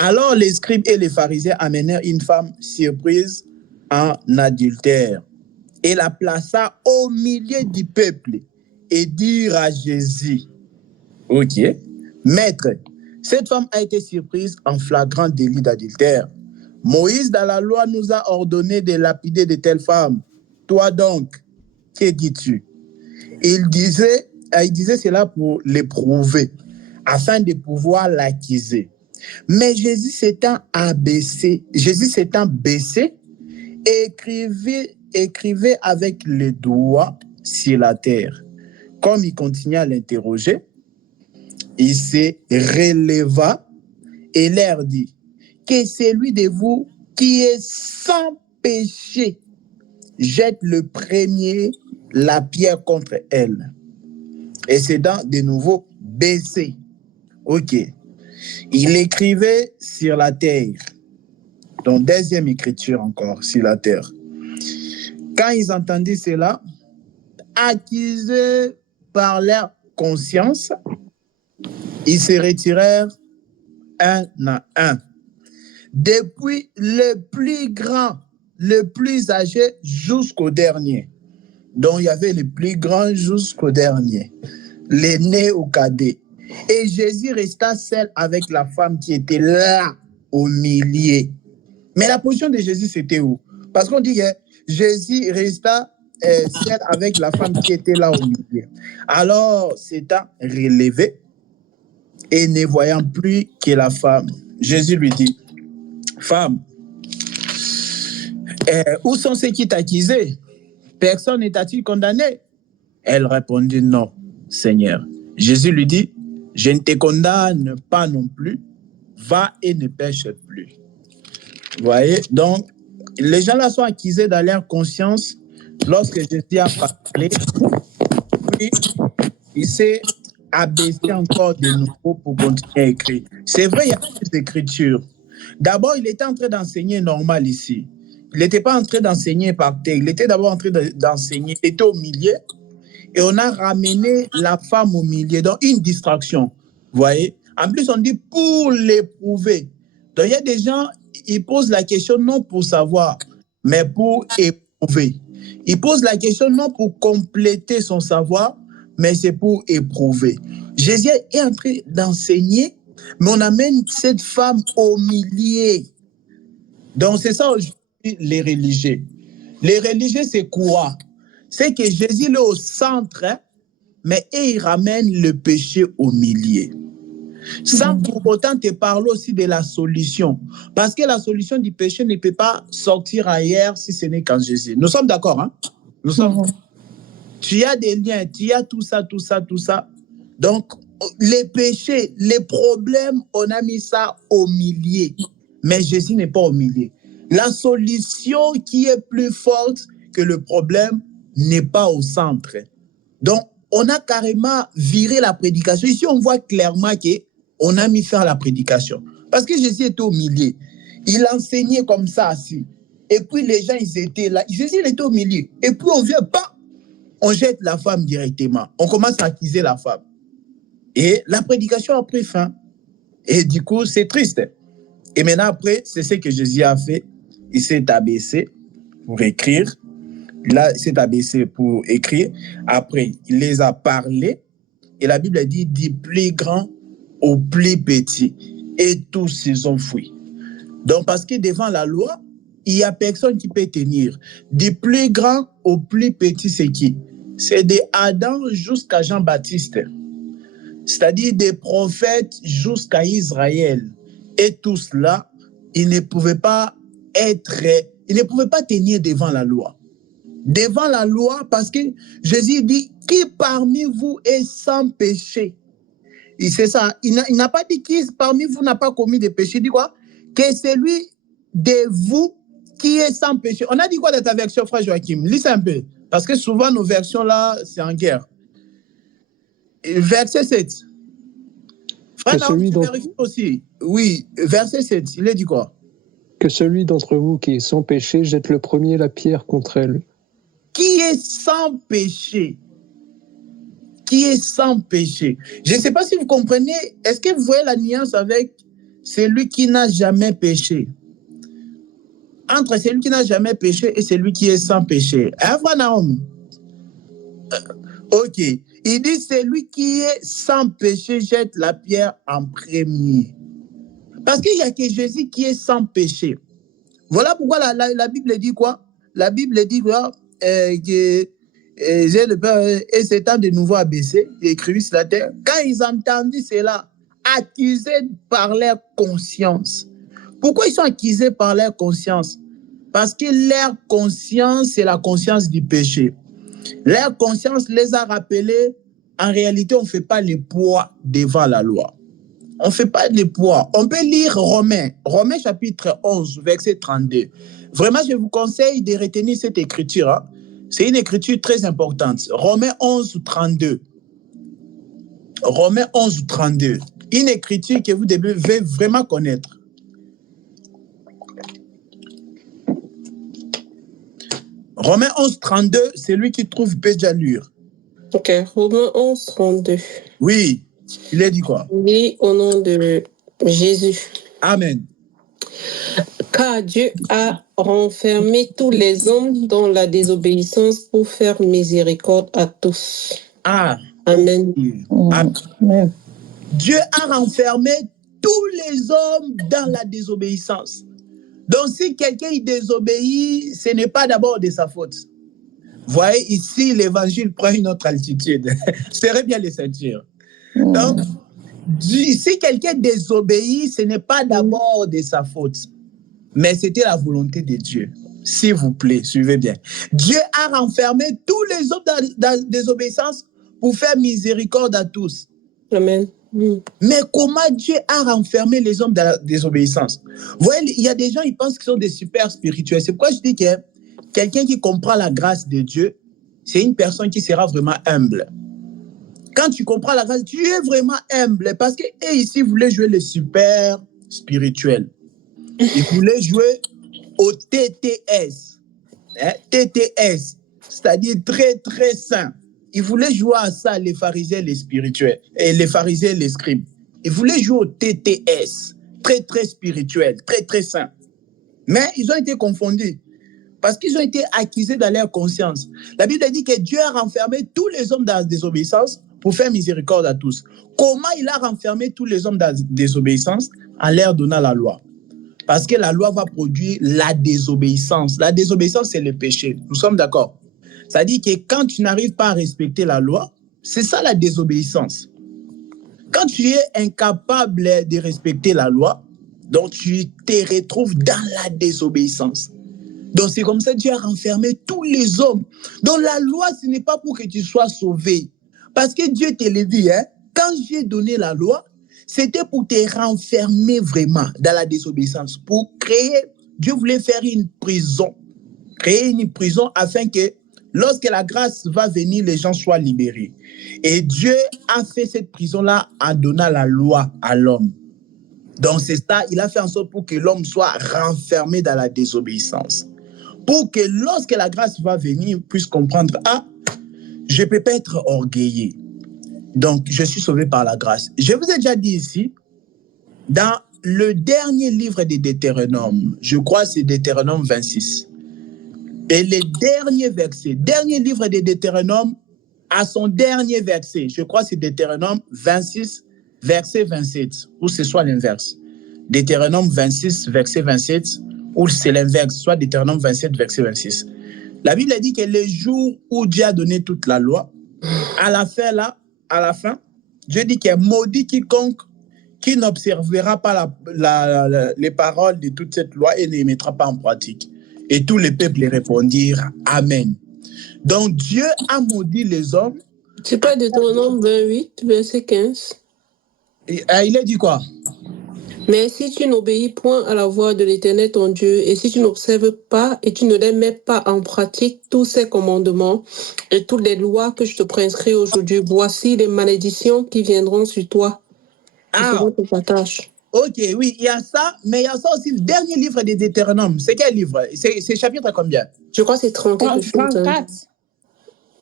Alors les scribes et les pharisiens amenèrent une femme surprise en adultère et la plaça au milieu du peuple et dirent à Jésus, ok, Maître, cette femme a été surprise en flagrant délit d'adultère. Moïse, dans la loi, nous a ordonné de lapider de telles femmes. Toi donc, que dis-tu? Il disait cela pour l'éprouver, afin de pouvoir l'accuser. Mais Jésus s'étant baissé, écrivait avec les doigts sur la terre. Comme il continuait à l'interroger, il se releva et leur dit, que celui de vous qui est sans péché jette le premier la pierre contre elle. Et c'est de nouveau baissé. Ok. Il écrivait sur la terre. Donc, deuxième écriture encore, sur la terre. Quand ils entendirent cela, accusés par leur conscience, ils se retirèrent un à un. Depuis le plus grand, le plus âgé jusqu'au dernier. Donc, il y avait le plus grand jusqu'au dernier. L'aîné au cadet. Et Jésus resta seul avec la femme qui était là, au milieu. Mais la position de Jésus, c'était où? Parce qu'on dit que Jésus resta seul avec la femme qui était là au milieu. Alors, s'étant relevé et ne voyant plus que la femme, Jésus lui dit, femme, où sont ceux qui t'accusaient? Personne ne t'a-t-il condamné? Elle répondit, non, Seigneur. Jésus lui dit, je ne te condamne pas non plus, va et ne pêche plus. Vous voyez? Donc, les gens là sont accusés dans leur conscience lorsque Jésus a parlé, puis il s'est abaissé encore de nouveau pour continuer à écrire. C'est vrai, il y a plus d'écriture. D'abord, il était en train d'enseigner normal ici. Il n'était pas en train d'enseigner par terre. Il était d'abord en train d'enseigner. Il était au milieu et on a ramené la femme au milieu. Donc, une distraction. Vous voyez? En plus, on dit pour l'éprouver. Donc, il y a des gens, ils posent la question non pour savoir, mais pour éprouver. Ils posent la question non pour compléter son savoir, mais c'est pour éprouver. Jésus est en train d'enseigner, mais on amène cette femme au milieu. Donc, c'est ça aujourd'hui les religieux. Les religieux, c'est quoi? C'est que Jésus est au centre, mais il ramène le péché au milieu. Sans pour autant te parler aussi de la solution. Parce que la solution du péché ne peut pas sortir ailleurs si ce n'est qu'en Jésus. Nous sommes d'accord, hein? Nous sommes. Tu as des liens, tu as tout ça. Donc, les péchés, les problèmes, on a mis ça au milieu. Mais Jésus n'est pas au milieu. La solution qui est plus forte que le problème n'est pas au centre. Donc, on a carrément viré la prédication. Ici, on voit clairement qu'on a mis fin à la prédication. Parce que Jésus était au milieu. Il enseignait comme ça, assis. Et puis, les gens, ils étaient là. Jésus, il était au milieu. Et puis, on vient pas. On jette la femme directement. On commence à accuser la femme. Et la prédication a pris fin. Et du coup, c'est triste. Et maintenant, après, c'est ce que Jésus a fait. Il s'est abaissé pour écrire. Là, il s'est abaissé pour écrire. Après, il les a parlé. Et la Bible dit du plus grand au plus petit. Et tous se sont fuis. Donc, parce que devant la loi, il n'y a personne qui peut tenir. Du plus grand au plus petit, c'est qui? C'est de Adam jusqu'à Jean-Baptiste. C'est-à-dire des prophètes jusqu'à Israël. Et tout cela, ils ne pouvaient pas tenir devant la loi. Devant la loi, parce que Jésus dit, qui parmi vous est sans péché? Et c'est ça, il n'a pas dit qui parmi vous n'a pas commis de péché. Il dit quoi? Que celui de vous qui est sans péché. On a dit quoi dans ta version, frère Joachim? Lis un peu, parce que souvent nos versions là, c'est en guerre. Verset 7. Frère, tu vérifies aussi. Oui, verset 7, il est dit quoi? Que celui d'entre vous qui est sans péché jette le premier la pierre contre elle. Qui est sans péché? Qui est sans péché? Je ne sais pas si vous comprenez. Est-ce que vous voyez la nuance avec celui qui n'a jamais péché. Entre celui qui n'a jamais péché et celui qui est sans péché. Hein, frère Naom? Ok. Il dit, celui qui est sans péché jette la pierre en premier. Parce qu'il n'y a que Jésus qui est sans péché. Voilà pourquoi la Bible dit quoi? La Bible dit quoi? Que j'ai le Père et Satan de nouveau abaissé, écrit sur la terre. Quand ils entendaient cela, accusés par leur conscience. Pourquoi ils sont accusés par leur conscience? Parce que leur conscience, c'est la conscience du péché. Leur conscience les a rappelés, en réalité, on ne fait pas le poids devant la loi. On ne fait pas le poids. On peut lire Romains chapitre 11, verset 32. Vraiment, je vous conseille de retenir cette écriture. Hein. C'est une écriture très importante. Romains 11, 32. Romains 11, 32. Une écriture que vous devez vraiment connaître. Romains 11, 32, c'est lui qui trouve Béjalure. Ok, Romains 11, 32. Oui, il a dit quoi? Oui, au nom de Jésus. Amen. Car Dieu a renfermé tous les hommes dans la désobéissance pour faire miséricorde à tous. Ah. Amen. Amen. Dieu a renfermé tous les hommes dans la désobéissance. Donc, si quelqu'un désobéit, ce n'est pas d'abord de sa faute. Vous voyez, ici, l'évangile prend une autre altitude. Serait bien les ceintures. Donc, si quelqu'un désobéit, ce n'est pas d'abord de sa faute, mais c'était la volonté de Dieu. S'il vous plaît, suivez bien. Dieu a renfermé tous les hommes dans la désobéissance pour faire miséricorde à tous. Amen. Mais comment Dieu a renfermé les hommes dans la désobéissance? Vous voyez, il y a des gens, ils pensent qu'ils sont des super spirituels. C'est pourquoi je dis que quelqu'un qui comprend la grâce de Dieu, c'est une personne qui sera vraiment humble. Quand tu comprends la grâce, tu es vraiment humble. Parce que ici, ils voulaient jouer les super spirituels. Ils voulaient jouer au TTS. Hein? TTS, c'est-à-dire très, très saint. Ils voulaient jouer à ça, les pharisiens, les spirituels, et les pharisiens, les scribes. Ils voulaient jouer au TTS, très, très spirituel, très, très saint. Mais ils ont été confondus parce qu'ils ont été accusés dans leur conscience. La Bible dit que Dieu a renfermé tous les hommes dans la désobéissance pour faire miséricorde à tous. Comment il a renfermé tous les hommes dans la désobéissance? En leur donnant la loi. Parce que la loi va produire la désobéissance. La désobéissance, c'est le péché. Nous sommes d'accord? C'est-à-dire que quand tu n'arrives pas à respecter la loi, c'est ça la désobéissance. Quand tu es incapable de respecter la loi, donc tu te retrouves dans la désobéissance. Donc c'est comme ça que Dieu a renfermé tous les hommes. Donc la loi, ce n'est pas pour que tu sois sauvé. Parce que Dieu te l'a dit, hein, quand j'ai donné la loi, c'était pour te renfermer vraiment dans la désobéissance. Pour créer, Dieu voulait faire une prison. Créer une prison afin que lorsque la grâce va venir, les gens soient libérés. Et Dieu a fait cette prison-là en donnant la loi à l'homme. Donc c'est ça, il a fait en sorte pour que l'homme soit renfermé dans la désobéissance. Pour que lorsque la grâce va venir, il puisse comprendre, ah, je ne peux pas être orgueilleux. Donc je suis sauvé par la grâce. Je vous ai déjà dit ici, dans le dernier livre de Deutéronome, je crois que c'est Deutéronome 26, et le dernier livre de Deutéronome, à son dernier verset, je crois que c'est Deutéronome 26, verset 27, ou ce soit l'inverse. Deutéronome 26, verset 27, ou c'est l'inverse, soit Deutéronome 27, verset 26. La Bible dit que le jour où Dieu a donné toute la loi, à la fin, Dieu dit qu'il y a maudit quiconque qui n'observera pas les paroles de toute cette loi et ne les mettra pas en pratique. Et tous les peuples répondirent Amen. Donc Dieu a maudit les hommes. C'est pas Deutéronome 28, verset 15. Il a dit quoi? Mais si tu n'obéis point à la voix de l'Éternel ton Dieu, et si tu n'observes pas et tu ne les mets pas en pratique tous ces commandements et toutes les lois que je te prescris aujourd'hui, voici les malédictions qui viendront sur toi. Ah, ok, oui, il y a ça, mais il y a ça aussi, le dernier livre des Deutéronomes. C'est quel livre? C'est chapitre combien? Je crois que c'est 34. 34.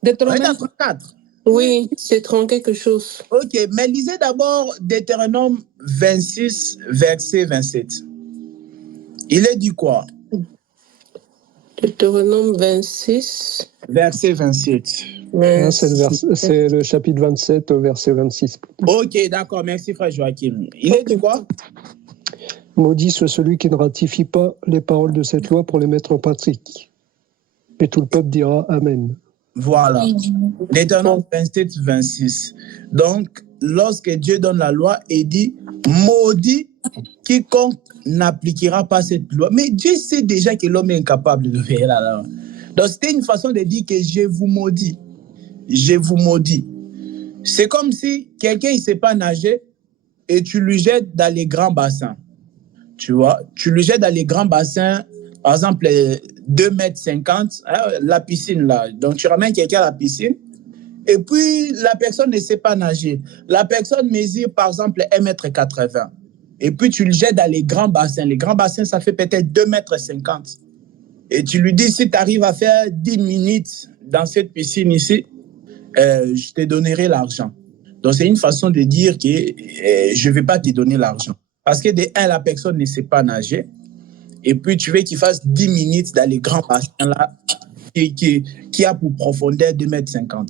Deutéronome 34. Oui, c'est 30 quelque chose. Ok, mais lisez d'abord Deutéronome 26, verset 27. Il est dit quoi? Deutéronome 26. Verset 27. Ah, c'est le chapitre 27 au verset 26. Ok, d'accord, merci frère Joachim. Il est dit quoi? Maudit soit celui qui ne ratifie pas les paroles de cette loi pour les mettre en pratique. Et tout le peuple dira Amen. Voilà. Deutéronome 27, 26. Donc, lorsque Dieu donne la loi, il dit maudit quiconque n'appliquera pas cette loi. Mais Dieu sait déjà que l'homme est incapable de faire la loi. Donc, c'était une façon de dire que je vous maudis. Je vous maudis. C'est comme si quelqu'un ne sait pas nager et tu lui jettes dans les grands bassins. Tu vois, tu lui jettes dans les grands bassins, par exemple, 2,50 m, hein, la piscine là. Donc, tu ramènes quelqu'un à la piscine et puis la personne ne sait pas nager. La personne mesure, par exemple, 1,80 m. Et puis, tu le jettes dans les grands bassins. Les grands bassins, ça fait peut-être 2,50 m. Et tu lui dis, si tu arrives à faire 10 minutes dans cette piscine ici, je te donnerai l'argent. Donc, c'est une façon de dire que je ne vais pas te donner l'argent. Parce que de un, la personne ne sait pas nager. Et puis, tu veux qu'il fasse 10 minutes dans les grands bassins là, qui a pour profondeur 2,50 m.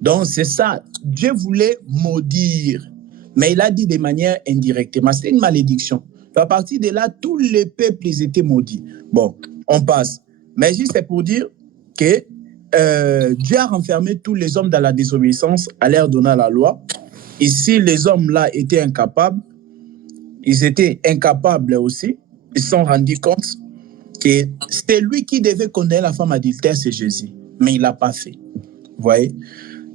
Donc, c'est ça. Dieu voulait maudire. Mais il a dit de manière indirectement. C'était une malédiction. À partir de là, tous les peuples, ils étaient maudits. Bon, on passe. Mais juste c'est pour dire que Dieu a renfermé tous les hommes dans la désobéissance à leur donner la loi. Et si les hommes-là étaient incapables, ils étaient incapables aussi. Ils se sont rendus compte que c'était lui qui devait condamner la femme adultère, c'est Jésus. Mais il ne l'a pas fait. Vous voyez?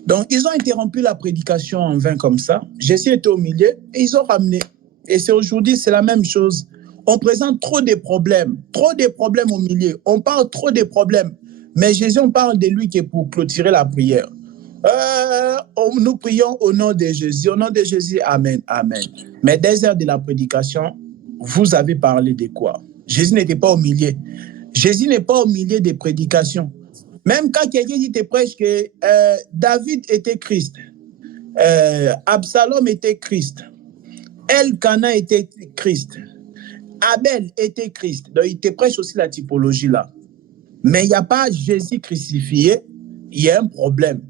Donc, ils ont interrompu la prédication en vain comme ça. Jésus était au milieu et ils ont ramené. Et c'est aujourd'hui, c'est la même chose. On présente trop de problèmes au milieu. On parle trop de problèmes. Mais Jésus, on parle de lui qui est pour clôturer la prière. Nous prions au nom de Jésus. Au nom de Jésus, Amen, Amen. Mais des heures de la prédication, vous avez parlé de quoi? Jésus n'était pas au milieu. Jésus n'est pas au milieu des prédications. Même quand quelqu'un dit te prêche que David était Christ, Absalom était Christ, Elkana était Christ, Abel était Christ. Donc il te prêche aussi la typologie là. Mais il n'y a pas Jésus crucifié, il y a un problème.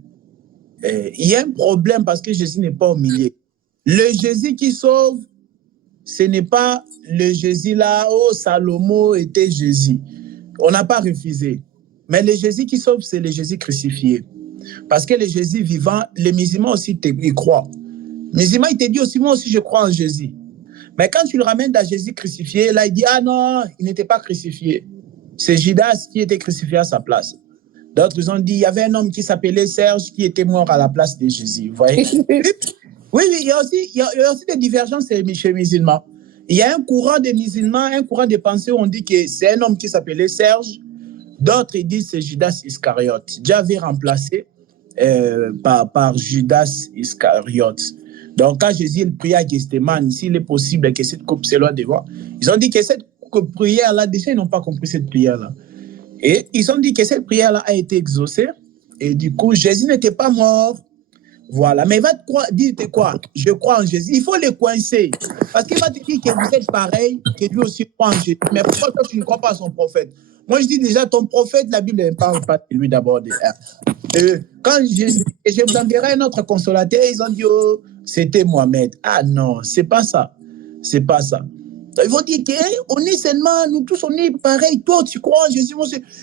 Il y a un problème parce que Jésus n'est pas au milieu. Le Jésus qui sauve, ce n'est pas le Jésus là, oh Salomon était Jésus. On n'a pas refusé. Mais le Jésus qui sauve, c'est le Jésus crucifié. Parce que le Jésus vivant, les musulmans aussi y croient. Les musulmans, ils te disent aussi, moi aussi je crois en Jésus. Mais quand tu le ramènes à Jésus crucifié, là il dit, ah non, il n'était pas crucifié. C'est Judas qui était crucifié à sa place. D'autres ont dit, il y avait un homme qui s'appelait Serge qui était mort à la place de Jésus. Vous voyez? Oui, il y a aussi des divergences chez les musulmans. Il y a un courant des musulmans, un courant des pensées où on dit que c'est un homme qui s'appelait Serge. D'autres ils disent que c'est Judas Iscariote. Dieu avait remplacé par Judas Iscariote. Donc, quand Jésus priait à Gethsémane, s'il est possible que cette coupe s'éloigne devant, ils ont dit que cette prière-là, déjà, ils n'ont pas compris cette prière-là. Et ils ont dit que cette prière-là a été exaucée. Et du coup, Jésus n'était pas mort. Voilà. Mais il va te dire quoi? Je crois en Jésus. Il faut le coincer. Parce qu'il va te dire que vous êtes pareil, que lui aussi croit en Jésus. Mais pourquoi toi, tu ne crois pas à son prophète? Moi, je dis déjà, ton prophète, la Bible ne parle pas de lui d'abord. Quand je vous enverrai un autre consolateur, ils ont dit, oh, c'était Mohamed. Ah non, c'est pas ça. C'est pas ça. Ils vont dire qu'on est seulement, nous tous, on est pareil. Toi, tu crois en Jésus.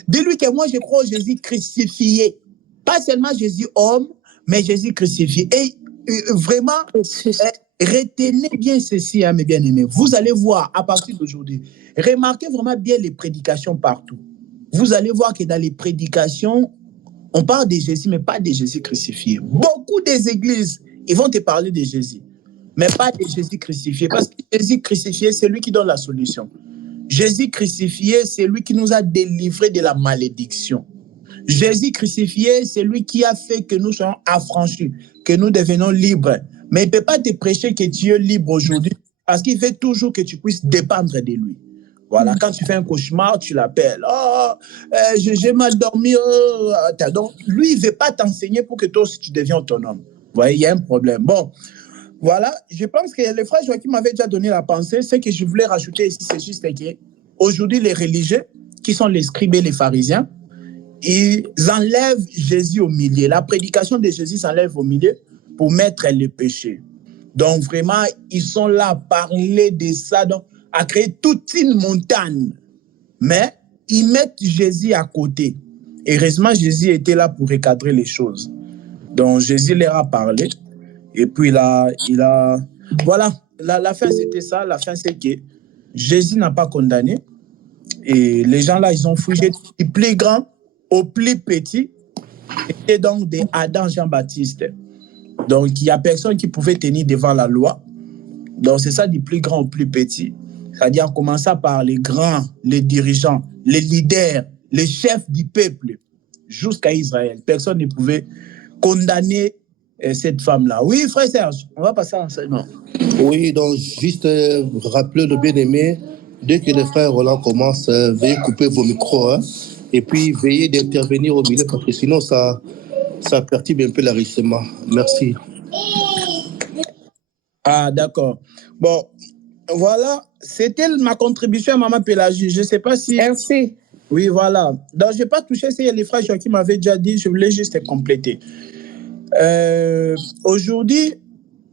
Dis-lui que moi, je crois en Jésus crucifié. Pas seulement Jésus homme, mais Jésus crucifié. Et vraiment, retenez bien ceci, hein, mes bien-aimés. Vous allez voir à partir d'aujourd'hui. Remarquez vraiment bien les prédications partout. Vous allez voir que dans les prédications, on parle de Jésus, mais pas de Jésus crucifié. Beaucoup des églises, ils vont te parler de Jésus, mais pas de Jésus crucifié. Parce que Jésus crucifié, c'est lui qui donne la solution. Jésus crucifié, c'est lui qui nous a délivrés de la malédiction. Jésus crucifié, c'est lui qui a fait que nous soyons affranchis, que nous devenons libres. Mais il ne peut pas te prêcher que tu es libre aujourd'hui parce qu'il fait toujours que tu puisses dépendre de lui. Voilà, quand tu fais un cauchemar, tu l'appelles. Oh, j'ai mal dormi. Donc, lui, il ne veut pas t'enseigner pour que toi aussi tu deviens autonome. Vous voyez, il y a un problème. Bon, voilà, je pense que le frère Joachim m'avait déjà donné la pensée. Ce que je voulais rajouter ici, c'est juste qu'aujourd'hui, les religieux, qui sont les scribes et les pharisiens, ils enlèvent Jésus au milieu. La prédication de Jésus s'enlève au milieu pour mettre le péché. Donc, vraiment, ils sont là à parler de ça, donc, à créer toute une montagne. Mais ils mettent Jésus à côté. Heureusement, Jésus était là pour recadrer les choses. Donc, Jésus leur a parlé. Et puis, voilà, la fin, c'était ça. La fin, c'est que Jésus n'a pas condamné. Et les gens là, ils ont fouillé du plus grand au plus petit. C'était donc des Adam Jean-Baptiste. Donc, il n'y a personne qui pouvait tenir devant la loi. Donc, c'est ça du plus grand au plus petit. C'est-à-dire en commençant par les grands, les dirigeants, les leaders, les chefs du peuple, jusqu'à Israël. Personne ne pouvait condamner cette femme-là. Oui, frère Serge, on va passer à l'enseignement. Oui, donc juste rappeler le bien-aimé, dès que le frère Roland commence, veuillez couper vos micros, hein, et puis veillez d'intervenir au milieu, parce que sinon ça perturbe un peu l'enregistrement. Merci. Ah, d'accord. Bon, voilà, c'était ma contribution à Maman Pélagie. Je ne sais pas si... Merci. Oui, voilà. Donc, je n'ai pas touché ce que les frères Joachim m'avaient déjà dit, je voulais juste compléter. Aujourd'hui,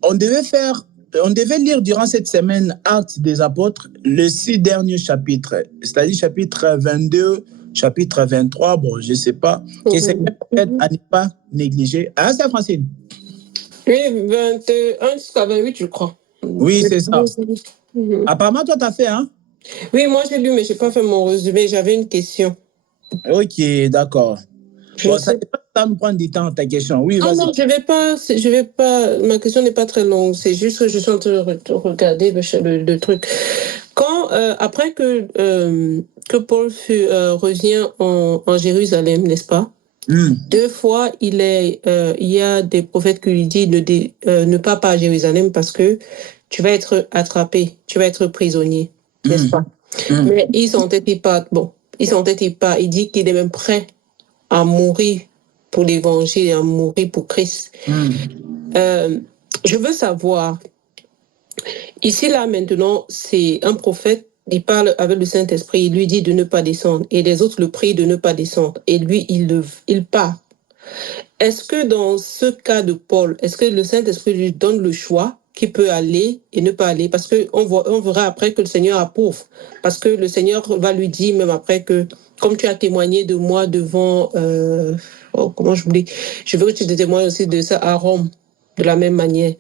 on devait lire durant cette semaine Actes des Apôtres, les 6 derniers chapitres, c'est-à-dire chapitre 22, chapitre 23, bon, je ne sais pas, que c'est peut-être à ne pas négliger. Ah, c'est Francine? Oui, 21 jusqu'à 28, je crois. Oui, c'est ça. Apparemment, toi, tu as fait, hein? Oui, moi, j'ai lu, mais je n'ai pas fait mon résumé. J'avais une question. Ok, d'accord. Bon, ça ne va pas nous prendre du temps, ta question. Oui, vas-y. Non, je vais pas. Ma question n'est pas très longue. C'est juste que je suis en train de regarder le truc. Quand, après que Paul revient en Jérusalem, n'est-ce pas? 2 fois, il y a des prophètes qui lui disent ne pas à Jérusalem parce que tu vas être attrapé, tu vas être prisonnier, n'est-ce pas? Mais il s'entête pas. Bon, il s'entête pas. Il dit qu'il est même prêt à mourir pour l'évangile et à mourir pour Christ. Je veux savoir, ici, là, maintenant, c'est un prophète, il parle avec le Saint-Esprit, il lui dit de ne pas descendre, et les autres le prient de ne pas descendre, et lui, il part. Est-ce que dans ce cas de Paul, est-ce que le Saint-Esprit lui donne le choix qui peut aller et ne pas aller? Parce qu'on verra après que le Seigneur approuve. Parce que le Seigneur va lui dire, même après que, comme tu as témoigné de moi devant, comment je voulais, je veux que tu te témoignes aussi de ça à Rome, de la même manière.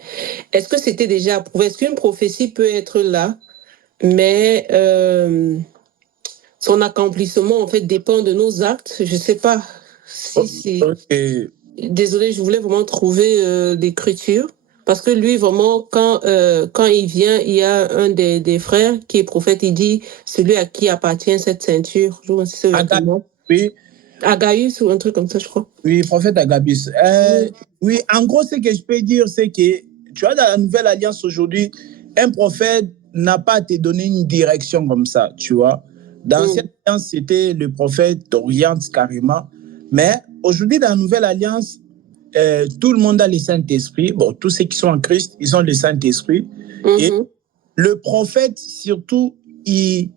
Est-ce que c'était déjà approuvé? Est-ce qu'une prophétie peut être là, mais son accomplissement, en fait, dépend de nos actes? Je ne sais pas si... Okay. Désolée, je voulais vraiment trouver l'écriture. Parce que lui, vraiment, quand il vient, il y a un des frères qui est prophète, il dit, celui à qui appartient cette ceinture. Oui. Agabus ou un truc comme ça, je crois. Oui, prophète Agabus. Oui, en gros, ce que je peux dire, c'est que, tu vois, dans la Nouvelle Alliance aujourd'hui, un prophète n'a pas à te donner une direction comme ça, tu vois. Dans cette alliance, c'était le prophète t'oriente carrément. Mais aujourd'hui, dans la Nouvelle Alliance, tout le monde a le Saint-Esprit. Bon, tous ceux qui sont en Christ, ils ont le Saint-Esprit. Et le prophète, surtout, il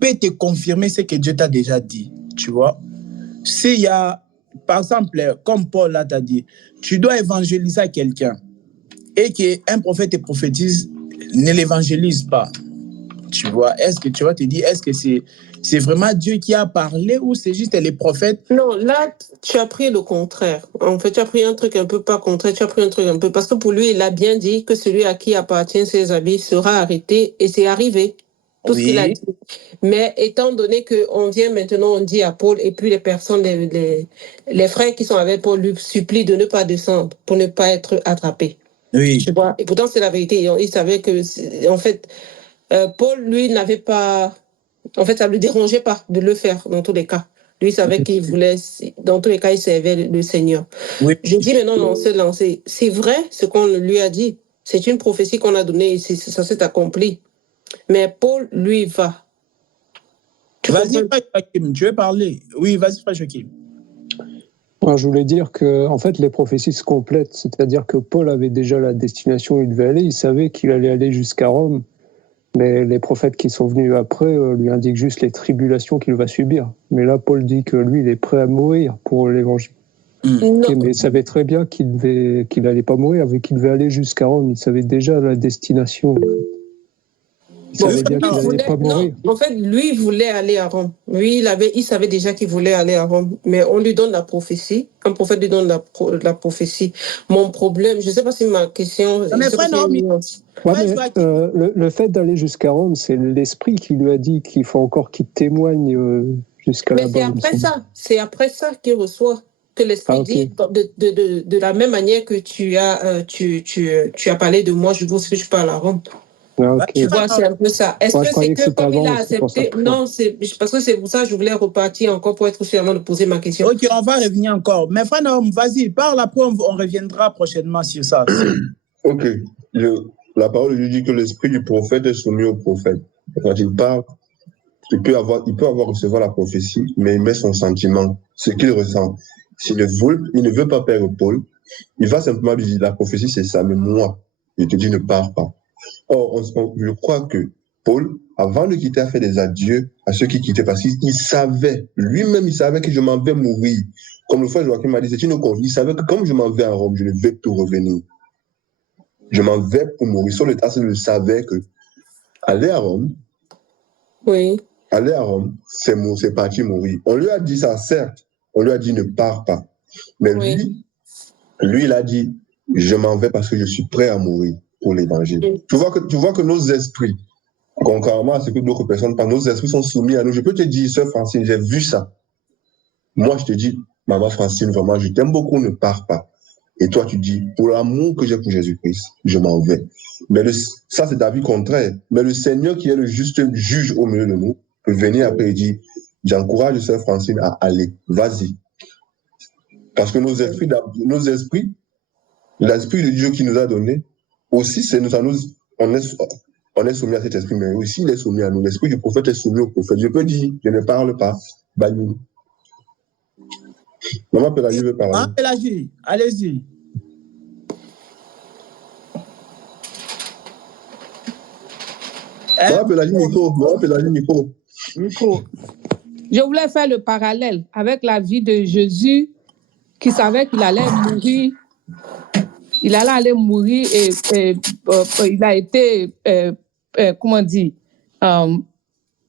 peut te confirmer ce que Dieu t'a déjà dit, tu vois. S'il y a, par exemple, comme Paul t'a dit, tu dois évangéliser à quelqu'un et qu'un prophète te prophétise, ne l'évangélise pas. Tu vois, est-ce que tu vas te dire, est-ce que c'est vraiment Dieu qui a parlé ou c'est juste les prophètes? Non, là, tu as pris le contraire. En fait, tu as pris un truc un peu pas contraire, tu as pris un truc un peu... Parce que pour lui, il a bien dit que celui à qui appartiennent ses habits sera arrêté et c'est arrivé. Tout ce qu'il a dit. Mais étant donné qu'on vient maintenant, on dit à Paul, et puis les personnes, les frères qui sont avec Paul lui supplient de ne pas descendre pour ne pas être attrapés. Oui. Tu vois? Et pourtant, c'est la vérité. Il savait que, en fait, Paul, lui, n'avait pas... En fait, ça ne le dérangeait pas de le faire, dans tous les cas. Lui, il savait qu'il voulait... Dans tous les cas, il servait le Seigneur. Oui. Je dis maintenant, non, se lancer. C'est vrai, ce qu'on lui a dit. C'est une prophétie qu'on a donnée et ça s'est accompli. Mais Paul, lui, va. Vas-y, Frère Joachim, tu veux parler? Oui, vas-y, Frère Joachim. Alors, je voulais dire que, en fait, les prophéties se complètent. C'est-à-dire que Paul avait déjà la destination où il devait aller. Il savait qu'il allait aller jusqu'à Rome. Mais les prophètes qui sont venus après lui indiquent juste les tribulations qu'il va subir. Mais là, Paul dit que lui, il est prêt à mourir pour l'évangile. Okay, mais il savait très bien qu'il n'allait pas mourir, vu qu'il devait aller jusqu'à Rome. Il savait déjà la destination. Il savait bien qu'il n'allait pas mourir. Non, en fait, lui, il voulait aller à Rome. Lui, il savait déjà qu'il voulait aller à Rome. Mais on lui donne la prophétie. Un prophète lui donne la prophétie. Mon problème, je ne sais pas si ma question... Mais frère, non, le fait d'aller jusqu'à Rome, c'est l'Esprit qui lui a dit qu'il faut encore qu'il témoigne jusqu'à là-bas. Mais c'est après ça qu'il reçoit. Que l'Esprit dit de la même manière que tu as parlé de moi, je veux aussi que je parle à Rome. Tu vois, c'est un peu ça. Est-ce que c'est que comme il a accepté? Non, c'est parce que c'est pour ça que je voulais repartir encore pour être sûr avant de poser ma question. Ok, on va revenir encore. Mais frère, vas-y, parle après, on reviendra prochainement sur ça. Ok. La parole lui dit que l'esprit du prophète est soumis au prophète. Quand il parle, il peut recevoir la prophétie, mais il met son sentiment, ce qu'il ressent. S'il ne veut pas perdre Paul, il va simplement lui dire, la prophétie c'est ça, mais moi, il te dit ne pars pas. Or, je crois que Paul, avant de quitter, a fait des adieux à ceux qui quittaient, parce qu'il savait, lui-même, il savait que je m'en vais mourir. Comme le frère Joachim m'a dit, c'est une confiance. Il savait que comme je m'en vais à Rome, je ne vais plus revenir. Je m'en vais pour mourir. Sur le tas, il savait que aller à Rome, c'est partir mourir. On lui a dit ça, certes. On lui a dit ne pars pas. Mais lui, il a dit, je m'en vais parce que je suis prêt à mourir pour l'évangile. Tu vois que nos esprits, contrairement à ce que d'autres personnes pensent, nos esprits sont soumis à nous. Je peux te dire, sœur Francine, j'ai vu ça. Moi, je te dis, maman Francine, vraiment, je t'aime beaucoup, ne pars pas. Et toi, tu dis, pour l'amour que j'ai pour Jésus-Christ, je m'en vais. Mais ça, c'est d'avis contraire. Mais le Seigneur, qui est le juste juge au milieu de nous, peut venir après et dire, j'encourage sœur Francine à aller, vas-y. Parce que nos esprits, l'esprit de Dieu qui nous a donné, aussi, on est soumis à cet esprit, mais aussi il est soumis à nous. L'esprit du prophète est soumis au prophète. Je peux dire, je ne parle pas, banni. Maman Pélagie veut parler. Maman Pélagie, allez-y. Maman Pélagie, micro. Je voulais faire le parallèle avec la vie de Jésus qui savait qu'il allait mourir. Il allait aller mourir et il a été,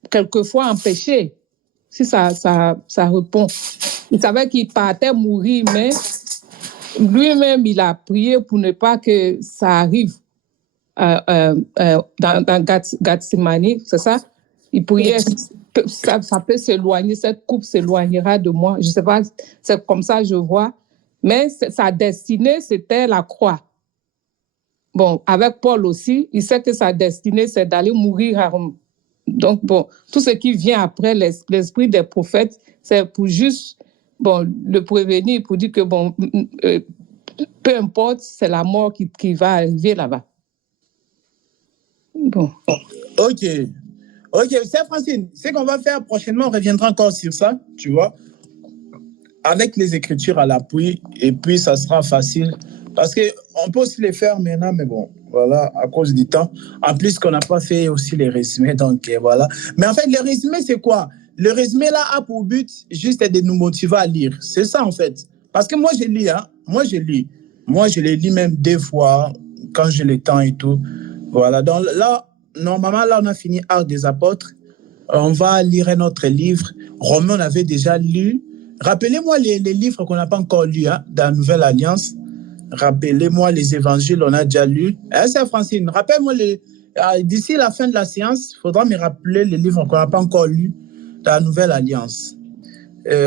quelquefois empêché, si ça répond. Il savait qu'il partait mourir, mais lui-même, il a prié pour ne pas que ça arrive dans Gethsemane, c'est ça? Il priait que ça peut s'éloigner, cette coupe s'éloignera de moi. Je ne sais pas, c'est comme ça que je vois. Mais sa destinée, c'était la croix. Bon, avec Paul aussi, il sait que sa destinée, c'est d'aller mourir à Rome. Donc, bon, tout ce qui vient après l'esprit des prophètes, c'est pour juste, le prévenir, pour dire que, peu importe, c'est la mort qui va arriver là-bas. Bon. Ok, c'est Francine, ce qu'on va faire prochainement, on reviendra encore sur ça, tu vois, avec les Écritures à l'appui, et puis ça sera facile, parce qu'on peut aussi les faire maintenant, mais bon, voilà, à cause du temps. En plus qu'on n'a pas fait aussi les résumés, donc voilà. Mais en fait, le résumé, c'est quoi? Le résumé, là, a pour but juste de nous motiver à lire. C'est ça, en fait. Parce que moi, je lis, hein. Moi, je les lis même 2 fois, quand j'ai le temps et tout. Voilà, donc là, normalement, là, on a fini Actes des Apôtres. On va lire un autre livre. Romain, on avait déjà lu. Rappelez-moi les livres qu'on n'a pas encore lus, hein, dans la Nouvelle Alliance. Rappelez-moi les évangiles, on a déjà lu. C'est Francine, rappelle-moi d'ici la fin de la séance, il faudra me rappeler les livres qu'on n'a pas encore lus dans la Nouvelle Alliance.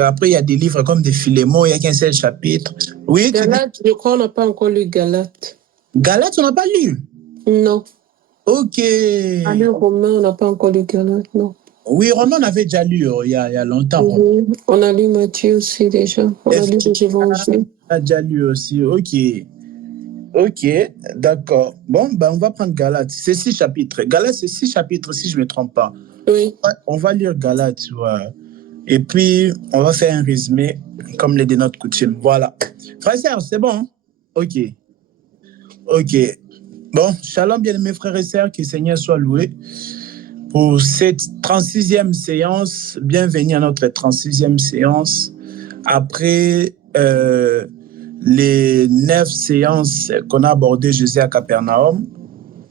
Après, il y a des livres comme des Philémon, il n'y a qu'un seul chapitre. Oui, Galates, je crois qu'on n'a pas encore lu Galates. Galates, on n'a pas lu? Non. Ok. Allez, Romain, on n'a pas encore lu Galates, non. Oui, Romain, on avait déjà lu il y a longtemps. On a lu Matthieu aussi déjà. On a lu les évangiles. On a déjà lu aussi, ok, d'accord. Bon, on va prendre Galates. C'est 6 chapitres. Galates, c'est 6 chapitres, si je ne me trompe pas. Oui. On va lire Galates, tu vois. Et puis, on va faire un résumé, comme les de notre coutume. Voilà. Frère et sœurs, c'est bon? Hein? OK. Bon, shalom, bien-aimés frères et sœurs, que le Seigneur soit loué. Pour cette 36e séance, bienvenue à notre 36e séance. Après les 9 séances qu'on a abordées Jésus à Capernaum,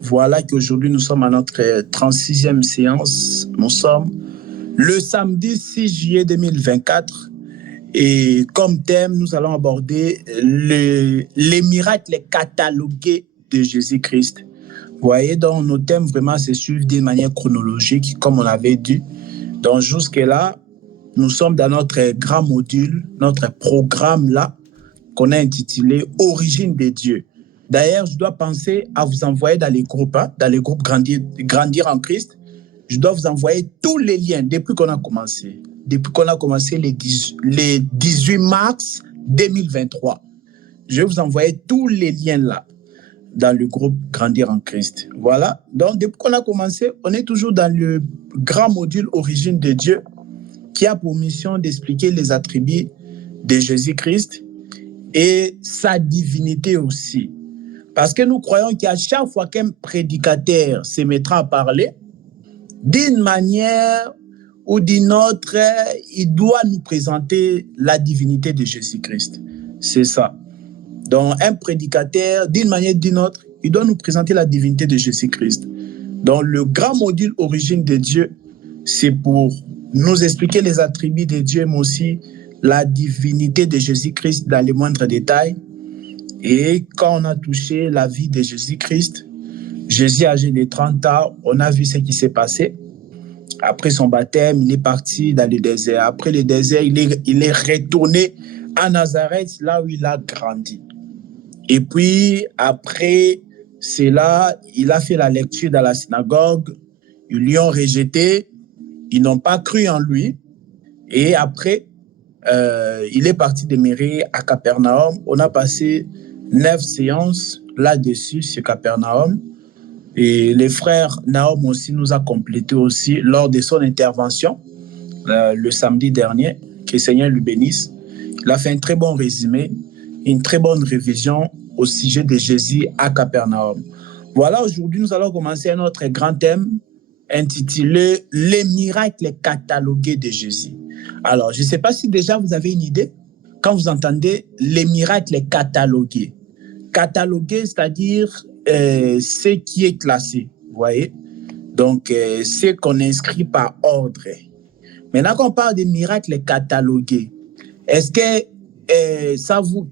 voilà qu'aujourd'hui nous sommes à notre 36e séance. Nous sommes le samedi 6 juillet 2024 et comme thème, nous allons aborder les miracles catalogués de Jésus-Christ. Vous voyez, donc nos thèmes vraiment se suivent d'une manière chronologique, comme on avait dit. Donc jusque-là, nous sommes dans notre grand module, notre programme là, qu'on a intitulé « Origine des dieux ». D'ailleurs, je dois penser à vous envoyer dans les groupes Grandir en Christ. Je dois vous envoyer tous les liens depuis qu'on a commencé. Depuis qu'on a commencé les 18 mars 2023. Je vais vous envoyer tous les liens là dans le groupe Grandir en Christ. Voilà. Donc, depuis qu'on a commencé, on est toujours dans le grand module Origine de Dieu qui a pour mission d'expliquer les attributs de Jésus-Christ et sa divinité aussi. Parce que nous croyons qu'à chaque fois qu'un prédicateur se mettra à parler, d'une manière ou d'une autre, il doit nous présenter la divinité de Jésus-Christ. C'est ça. Donc, un prédicateur, d'une manière ou d'une autre, il doit nous présenter la divinité de Jésus-Christ. Donc, le grand module Origine de Dieu, c'est pour nous expliquer les attributs de Dieu, mais aussi la divinité de Jésus-Christ dans les moindres détails. Et quand on a touché la vie de Jésus-Christ, Jésus âgé de 30 ans, on a vu ce qui s'est passé. Après son baptême, il est parti dans le désert. Après le désert, il est retourné à Nazareth, là où il a grandi. Et puis, après cela, il a fait la lecture dans la synagogue. Ils lui ont rejeté. Ils n'ont pas cru en lui. Et après, il est parti demeurer à Capernaum. On a passé 9 séances là-dessus, sur Capernaum. Et les frères Naom aussi nous a complété aussi lors de son intervention le samedi dernier. Que le Seigneur lui bénisse. Il a fait un très bon résumé, une très bonne révision au sujet de Jésus à Capernaum. Voilà, aujourd'hui, nous allons commencer notre grand thème intitulé « Les miracles catalogués de Jésus ». Alors, je ne sais pas si déjà vous avez une idée quand vous entendez « les miracles catalogués ». Catalogué, c'est-à-dire ce qui est classé, vous voyez. Donc, ce qu'on inscrit par ordre. Maintenant, quand on parle des miracles catalogués, est-ce que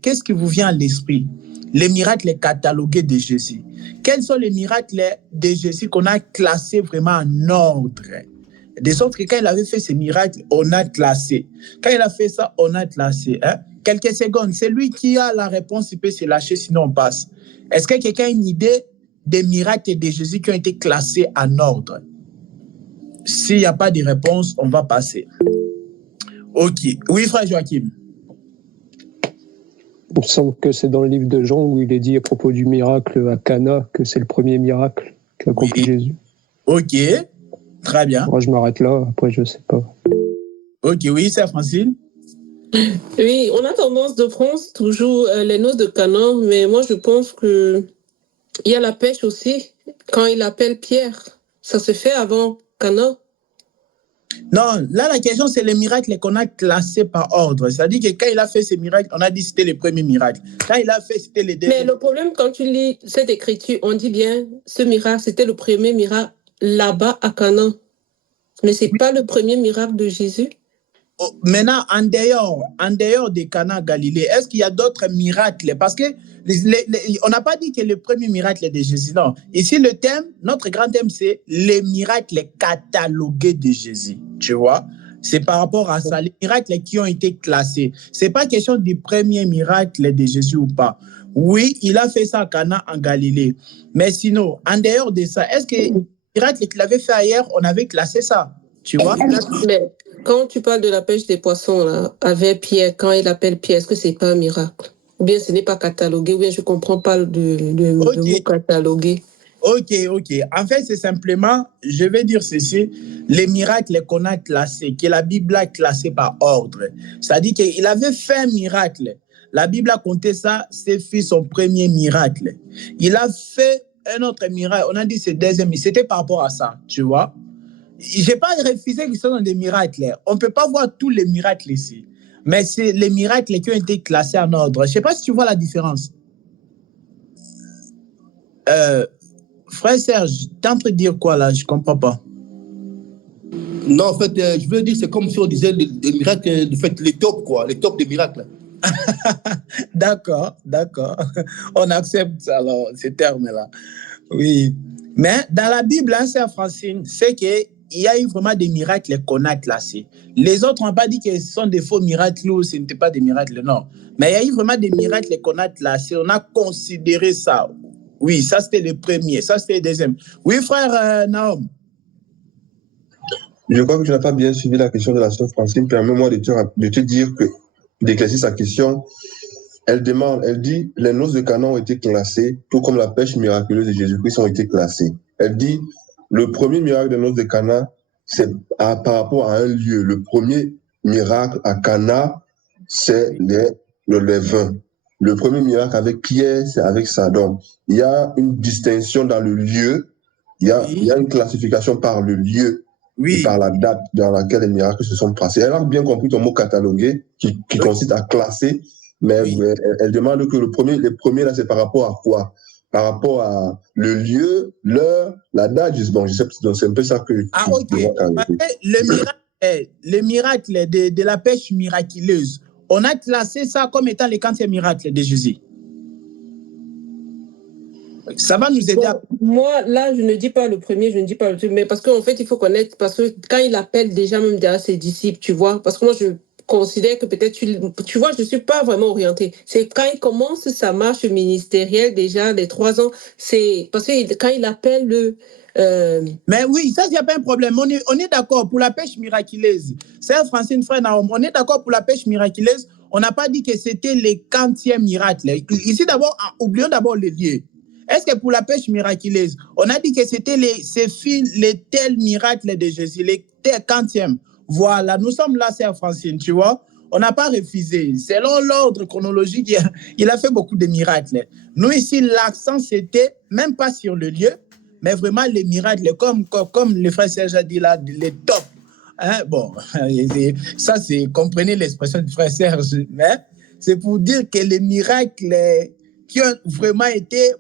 qu'est-ce qui vous vient à l'esprit? Les miracles catalogués de Jésus. Quels sont les miracles de Jésus qu'on a classés vraiment en ordre? De sorte que quand il avait fait ces miracles, on a classé. Quand il a fait ça, on a classé. Hein? Quelques secondes, c'est lui qui a la réponse, il peut se lâcher, sinon on passe. Est-ce que quelqu'un a une idée des miracles de Jésus qui ont été classés en ordre? S'il n'y a pas de réponse, on va passer. Ok. Oui, frère Joachim. Il me semble que c'est dans le livre de Jean où il est dit à propos du miracle à Cana que c'est le premier miracle qu'a accompli Jésus. Ok, très bien. Moi, je m'arrête là, après, je ne sais pas. Ok, oui, c'est Francine. Oui, on a tendance de prendre toujours les noces de Cana, mais moi, je pense qu'il y a la pêche aussi. Quand il appelle Pierre, ça se fait avant Cana. Non, là, la question, c'est les miracles qu'on a classés par ordre. C'est-à-dire que quand il a fait ces miracles, on a dit que c'était les premiers miracles. Quand il a fait, c'était les derniers. Mais le problème, quand tu lis cette écriture, on dit bien, ce miracle, c'était le premier miracle là-bas à Cana. Mais ce n'est pas le premier miracle de Jésus. Oh, maintenant, en dehors de Cana Galilée, est-ce qu'il y a d'autres miracles? Parce que on n'a pas dit que le premier miracle est de Jésus, non. Ici, le thème, notre grand thème, c'est les miracles catalogués de Jésus, tu vois. C'est par rapport à ça, les miracles qui ont été classés. Ce n'est pas question du premier miracle de Jésus ou pas. Oui, il a fait ça à Cana en Galilée. Mais sinon, en dehors de ça, est-ce que les miracles qu'il avait fait ailleurs, on avait classé ça, tu vois? Mais quand tu parles de la pêche des poissons, là, avec Pierre, quand il appelle Pierre, est-ce que ce n'est pas un miracle? Ou bien ce n'est pas catalogué, ou bien je ne comprends pas le mot catalogué. Ok. En fait, c'est simplement, je vais dire ceci, les miracles qu'on a classés, que la Bible a classés par ordre. C'est-à-dire qu'il avait fait un miracle. La Bible a compté ça, c'est son premier miracle. Il a fait un autre miracle. On a dit c'est deuxième, c'était par rapport à ça, tu vois. Je n'ai pas refusé qu'ils soient dans des miracles. On ne peut pas voir tous les miracles ici. Mais c'est les miracles qui ont été classés en ordre. Je ne sais pas si tu vois la différence. Frère Serge, t'es en train de dire quoi là? Je ne comprends pas. Non, en fait, je veux dire, c'est comme si on disait les miracles, de fait, les tops, quoi, les tops des miracles. D'accord. On accepte alors ces termes-là. Oui. Mais dans la Bible, hein, Sœur Francine, c'est qu'il y a eu vraiment des miracles qu'on a classés. Les autres n'ont pas dit que ce sont des faux miracles ou ce n'était pas des miracles, non. Mais il y a eu vraiment des miracles qu'on a classés. On a considéré ça. Oui, ça c'était le premier, ça c'était le deuxième. Oui, frère Naom. Je crois que tu n'as pas bien suivi la question de la sœur Francine. Permets-moi de te dire que, d'éclaircir sa question. Elle dit, les noces de Cana ont été classées, tout comme la pêche miraculeuse de Jésus-Christ ont été classées. Elle dit, le premier miracle des noces de Cana, c'est par rapport à un lieu. Le premier miracle à Cana, c'est le vin. Le premier miracle avec Pierre, c'est avec Sadom. Il y a une distinction dans le lieu, il y a une classification par le lieu et par la date dans laquelle les miracles se sont passés. Elle a bien compris ton mot catalogué qui consiste à classer, mais elle demande que les premiers là, c'est par rapport à quoi? Par rapport à le lieu, l'heure, la date. Bon, je sais, donc c'est un peu ça que... Ah, ok. Le miracle de la pêche miraculeuse, on a classé ça comme étant les 40e miracles de Jésus. Ça va nous aider à... Moi, là, je ne dis pas le premier, je ne dis pas le deuxième, mais parce qu'en fait, il faut connaître, parce que quand il appelle déjà même derrière ses disciples, tu vois, parce que moi, je considère que peut-être, tu vois, je ne suis pas vraiment orientée. C'est quand il commence sa marche ministérielle, déjà, les 3 ans, c'est parce que quand il appelle le... Mais oui, ça, il n'y a pas un problème. On est d'accord pour la pêche miraculeuse. Sœur Francine, frère Naom, on est d'accord pour la pêche miraculeuse. On n'a pas dit que c'était les 40e miracles. Ici, d'abord, oublions d'abord les lieux. Est-ce que pour la pêche miraculeuse, on a dit que c'était les tels miracles de Jésus, les 40e. Voilà, nous sommes là, Sœur Francine, tu vois. On n'a pas refusé. Selon l'ordre chronologique, il a fait beaucoup de miracles. Nous, ici, l'accent, c'était même pas sur le lieu, mais vraiment les miracles, comme le frère Serge a dit là, les tops. Hein? Bon, ça, c'est, comprenez l'expression du frère Serge, mais c'est pour dire que les miracles qui ont vraiment été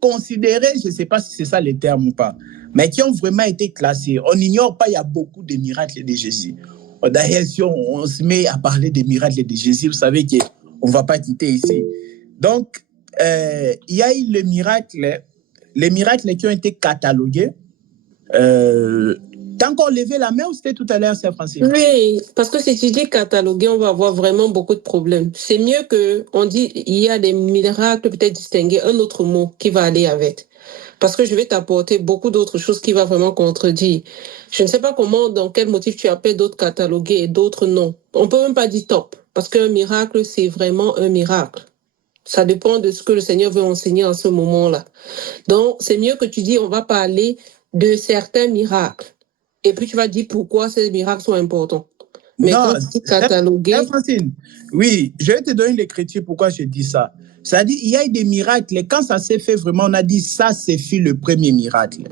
considérés, je ne sais pas si c'est ça le terme ou pas, mais qui ont vraiment été classés. On n'ignore pas, il y a beaucoup de miracles de Jésus. D'ailleurs, si on se met à parler des miracles de Jésus, vous savez qu'on ne va pas quitter ici. Donc, il y a eu les miracles qui ont été catalogués. T'as encore levé la main ou c'était tout à l'heure, Sœur Francine? Oui, parce que si tu dis catalogué, on va avoir vraiment beaucoup de problèmes. C'est mieux qu'on dit il y a des miracles peut-être distingués, un autre mot qui va aller avec. Parce que je vais t'apporter beaucoup d'autres choses qui vont vraiment contredire. Je ne sais pas dans quel motif tu appelles d'autres catalogués et d'autres non. On ne peut même pas dire top, parce qu'un miracle, c'est vraiment un miracle. Ça dépend de ce que le Seigneur veut enseigner en ce moment-là. Donc, c'est mieux que tu dis on va parler de certains miracles. Et puis, tu vas dire pourquoi ces miracles sont importants. Mais non, quand tu catalogues... Francine, oui, je vais te donner l'écriture pourquoi je dis ça. C'est-à-dire, il y a eu des miracles. Quand ça s'est fait vraiment, on a dit ça, c'est fait le premier miracle.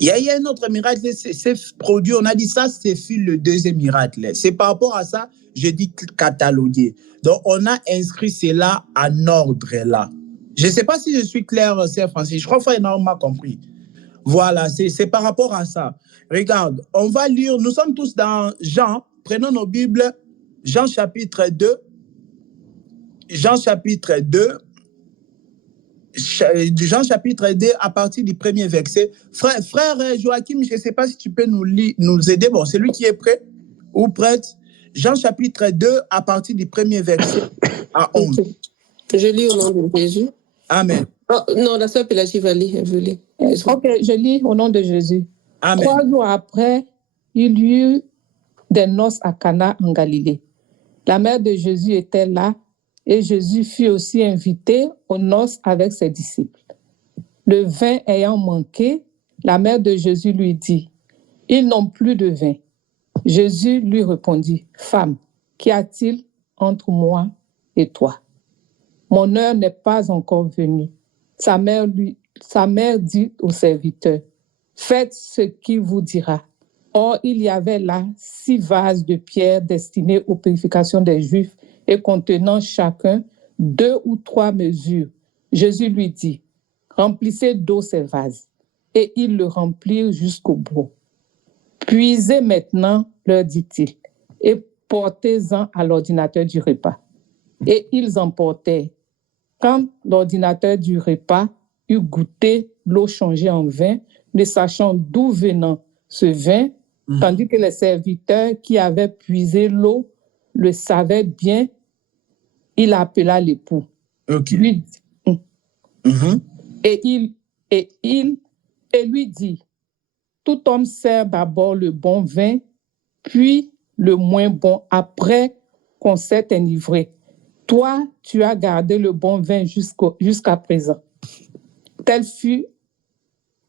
Il y a eu un autre miracle, c'est produit, on a dit ça, c'est fait le deuxième miracle. C'est par rapport à ça, je dis cataloguer. Donc, on a inscrit cela en ordre là. Je ne sais pas si je suis clair, Sœur Francis. Je crois que Frère m'a compris. Voilà, c'est par rapport à ça. Regarde, on va lire, nous sommes tous dans Jean, prenons nos Bibles, Jean chapitre 2, Jean chapitre 2 à partir du premier verset. Frère Joachim, je ne sais pas si tu peux nous aider. Bon, c'est lui qui est prêt ou prête. Jean chapitre 2 à partir du premier verset à 11. Je lis au nom de Jésus. Amen. Oh, non, la sœur Pélagie va lire. Elle veut lire. Ok, je lis au nom de Jésus. Amen. 3 jours après, il y eut des noces à Cana en Galilée. La mère de Jésus était là et Jésus fut aussi invité aux noces avec ses disciples. Le vin ayant manqué, la mère de Jésus lui dit, « Ils n'ont plus de vin. » Jésus lui répondit, « Femme, qu'y a-t-il entre moi et toi? Mon heure n'est pas encore venue. » Sa mère dit au serviteur, « Faites ce qu'il vous dira. » Or, il y avait là 6 vases de pierre destinés aux purifications des Juifs et contenant chacun 2 ou 3 mesures. Jésus lui dit, « Remplissez d'eau ces vases. » Et ils le remplirent jusqu'au bout. « Puisez maintenant, leur dit-il, et portez-en à l'ordinateur du repas. » Et ils emportèrent. Quand l'ordinateur du repas eut goûté l'eau changée en vin, ne sachant d'où venant ce vin, tandis que les serviteurs qui avaient puisé l'eau le savaient bien, il appela l'époux. Okay. Et lui dit, tout homme sert d'abord le bon vin, puis le moins bon, après qu'on s'est enivré. Toi, tu as gardé le bon vin jusqu'à présent. Tel fut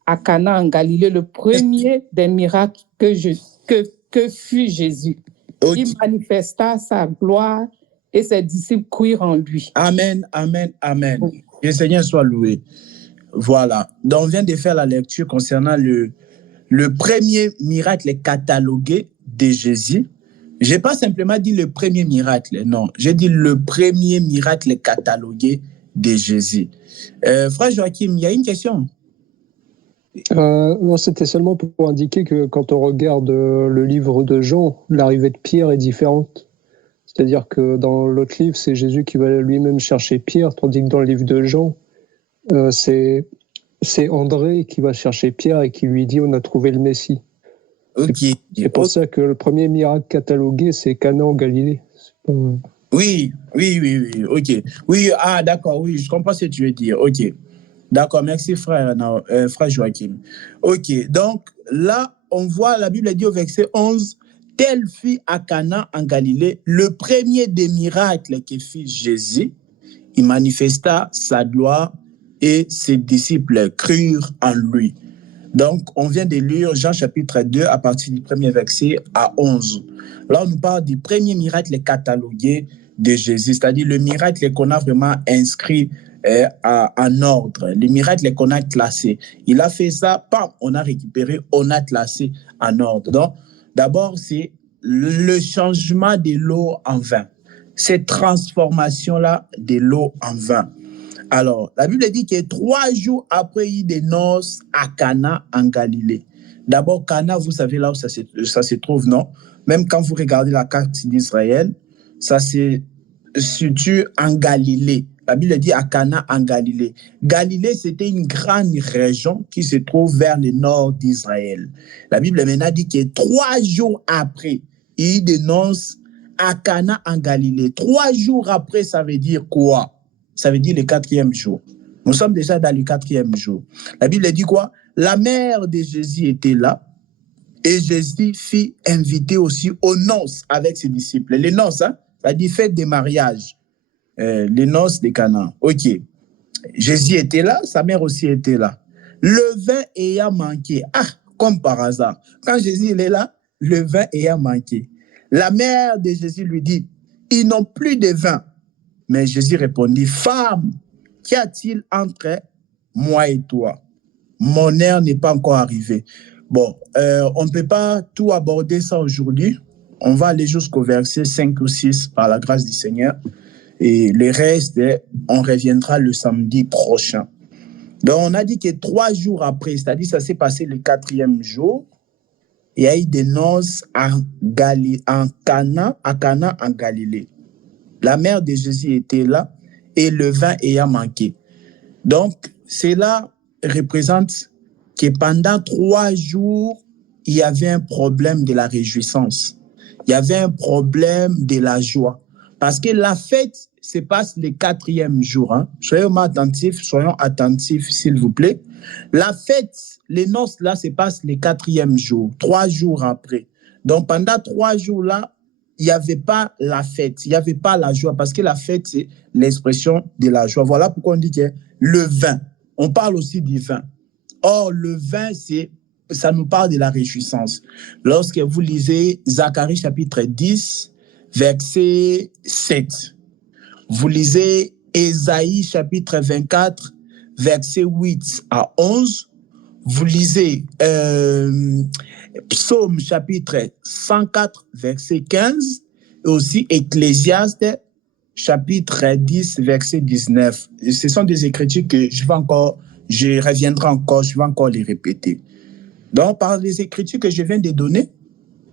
à Cana en Galilée le premier des miracles que fut Jésus. Okay. Il manifesta sa gloire et ses disciples crurent en lui. Amen, amen, amen. Oui. Que le Seigneur soit loué. Voilà. Donc, on vient de faire la lecture concernant le premier miracle catalogué de Jésus. Je n'ai pas simplement dit le premier miracle, non. J'ai dit le premier miracle catalogué de Jésus. Frère Joachim, il y a une question? Non, c'était seulement pour indiquer que quand on regarde le livre de Jean, l'arrivée de Pierre est différente. C'est-à-dire que dans l'autre livre, c'est Jésus qui va lui-même chercher Pierre, tandis que dans le livre de Jean, c'est André qui va chercher Pierre et qui lui dit « on a trouvé le Messie ». Okay. C'est pour ça que le premier miracle catalogué, c'est Cana en Galilée. Oui, ok. Oui, d'accord, oui, je comprends ce que tu veux dire, ok. D'accord, merci frère Joachim. Ok, donc là, on voit, la Bible dit au verset 11, « Tel fut à Cana en Galilée le premier des miracles que fit Jésus. Il manifesta sa gloire et ses disciples crurent en lui. » Donc, on vient de lire Jean chapitre 2 à partir du premier verset à 11. Là, on nous parle du premier miracle catalogué de Jésus, c'est-à-dire le miracle qu'on a vraiment inscrit en ordre, le miracle qu'on a classé. Il a fait ça, on a récupéré, on a classé en ordre. Donc, d'abord, c'est le changement de l'eau en vin, cette transformation-là de l'eau en vin. Alors, la Bible dit que 3 jours après, il y a des noces à Cana en Galilée. D'abord, Cana, vous savez là où ça se trouve, non? Même quand vous regardez la carte d'Israël, ça se situe en Galilée. La Bible dit à Cana en Galilée. Galilée, c'était une grande région qui se trouve vers le nord d'Israël. La Bible maintenant dit que 3 jours après, il y a eu des noces à Cana en Galilée. 3 jours après, ça veut dire quoi? Ça veut dire le 4e jour. Nous sommes déjà dans le 4e jour. La Bible dit quoi? La mère de Jésus était là et Jésus fut invité aussi aux noces avec ses disciples. Les noces, hein? Ça dit fête des mariages. Les noces de Cana. Ok. Jésus était là, sa mère aussi était là. Le vin ayant manqué. Comme par hasard. Quand Jésus est là, le vin ayant manqué. La mère de Jésus lui dit, ils n'ont plus de vin. Mais Jésus répondit, femme, qu'y a-t-il entre moi et toi? Mon heure n'est pas encore arrivée. Bon, on ne peut pas tout aborder ça aujourd'hui. On va aller jusqu'au verset 5 ou 6 par la grâce du Seigneur. Et le reste, on reviendra le samedi prochain. Donc, on a dit que 3 jours après, c'est-à-dire ça s'est passé le 4e jour, il y a eu des noces à Cana en Galilée. La mère de Jésus était là et le vin ayant manqué. Donc, cela représente que pendant 3 jours, il y avait un problème de la réjouissance. Il y avait un problème de la joie. Parce que la fête se passe le 4e jour. Hein. Soyons attentifs, s'il vous plaît. La fête, les noces là, se passe le 4e jour, 3 jours après. Donc, pendant 3 jours là, il n'y avait pas la fête, il n'y avait pas la joie, parce que la fête, c'est l'expression de la joie. Voilà pourquoi on dit que le vin. on parle aussi du vin. Or, le vin, ça nous parle de la réjouissance. Lorsque vous lisez Zacharie chapitre 10, verset 7, vous lisez Ésaïe chapitre 24, verset 8 à 11, vous lisez Psaume chapitre 104, verset 15, et aussi Ecclésiaste chapitre 10, verset 19. Et ce sont des écritures que je reviendrai encore, je vais encore les répéter. Donc, par les écritures que je viens de donner,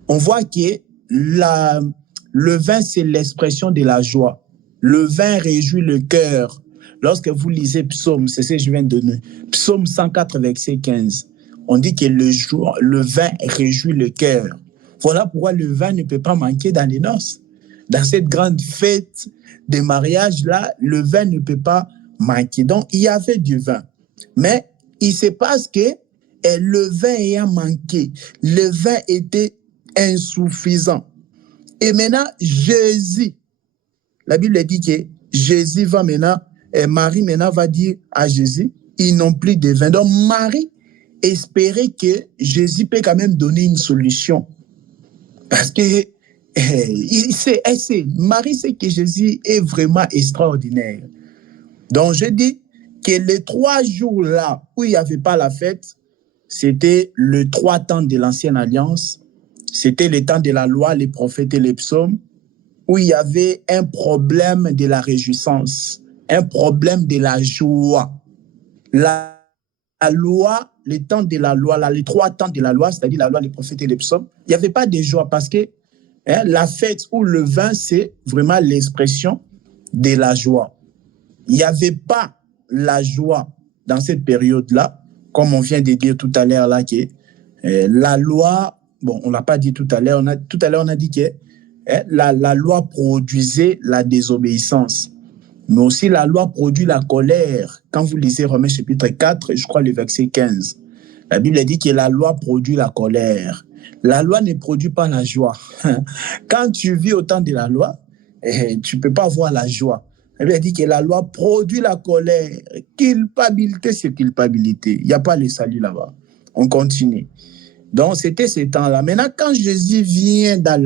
on voit que le vin, c'est l'expression de la joie. Le vin réjouit le cœur. Lorsque vous lisez Psaume, c'est ce que je viens de donner, Psaume 104, verset 15, on dit que le vin réjouit le cœur. Voilà pourquoi le vin ne peut pas manquer dans les noces. Dans cette grande fête de mariage-là, le vin ne peut pas manquer. Donc, il y avait du vin. Mais il se passe que le vin ayant manqué, le vin était insuffisant. Et maintenant, Jésus, la Bible dit que Jésus va maintenant, Marie maintenant va dire à Jésus, ils n'ont plus de vin. Donc Marie espérait que Jésus peut quand même donner une solution. Parce que Marie sait que Jésus est vraiment extraordinaire. Donc je dis que les 3 jours là où il n'y avait pas la fête, c'était les 3 temps de l'Ancienne Alliance, c'était le temps de la loi, les prophètes et les psaumes, où il y avait un problème de la réjouissance, un problème de la joie. La loi, les temps de la loi, là, les 3 temps de la loi, c'est-à-dire la loi, les prophètes et les psaumes, il n'y avait pas de joie parce que la fête ou le vin, c'est vraiment l'expression de la joie. Il n'y avait pas la joie dans cette période-là, comme on vient de dire tout à l'heure, là, que la loi, bon, on ne l'a pas dit tout à l'heure, on a dit que la loi produisait la désobéissance, mais aussi la loi produit la colère. Quand vous lisez Romains chapitre 4, je crois le verset 15, la Bible dit que la loi produit la colère. La loi ne produit pas la joie. Quand tu vis au temps de la loi, tu ne peux pas voir la joie. La Bible dit que la loi produit la colère. Culpabilité, c'est culpabilité. Il n'y a pas le salut là-bas. On continue. Donc, c'était ce temps-là. Maintenant, quand Jésus vient dans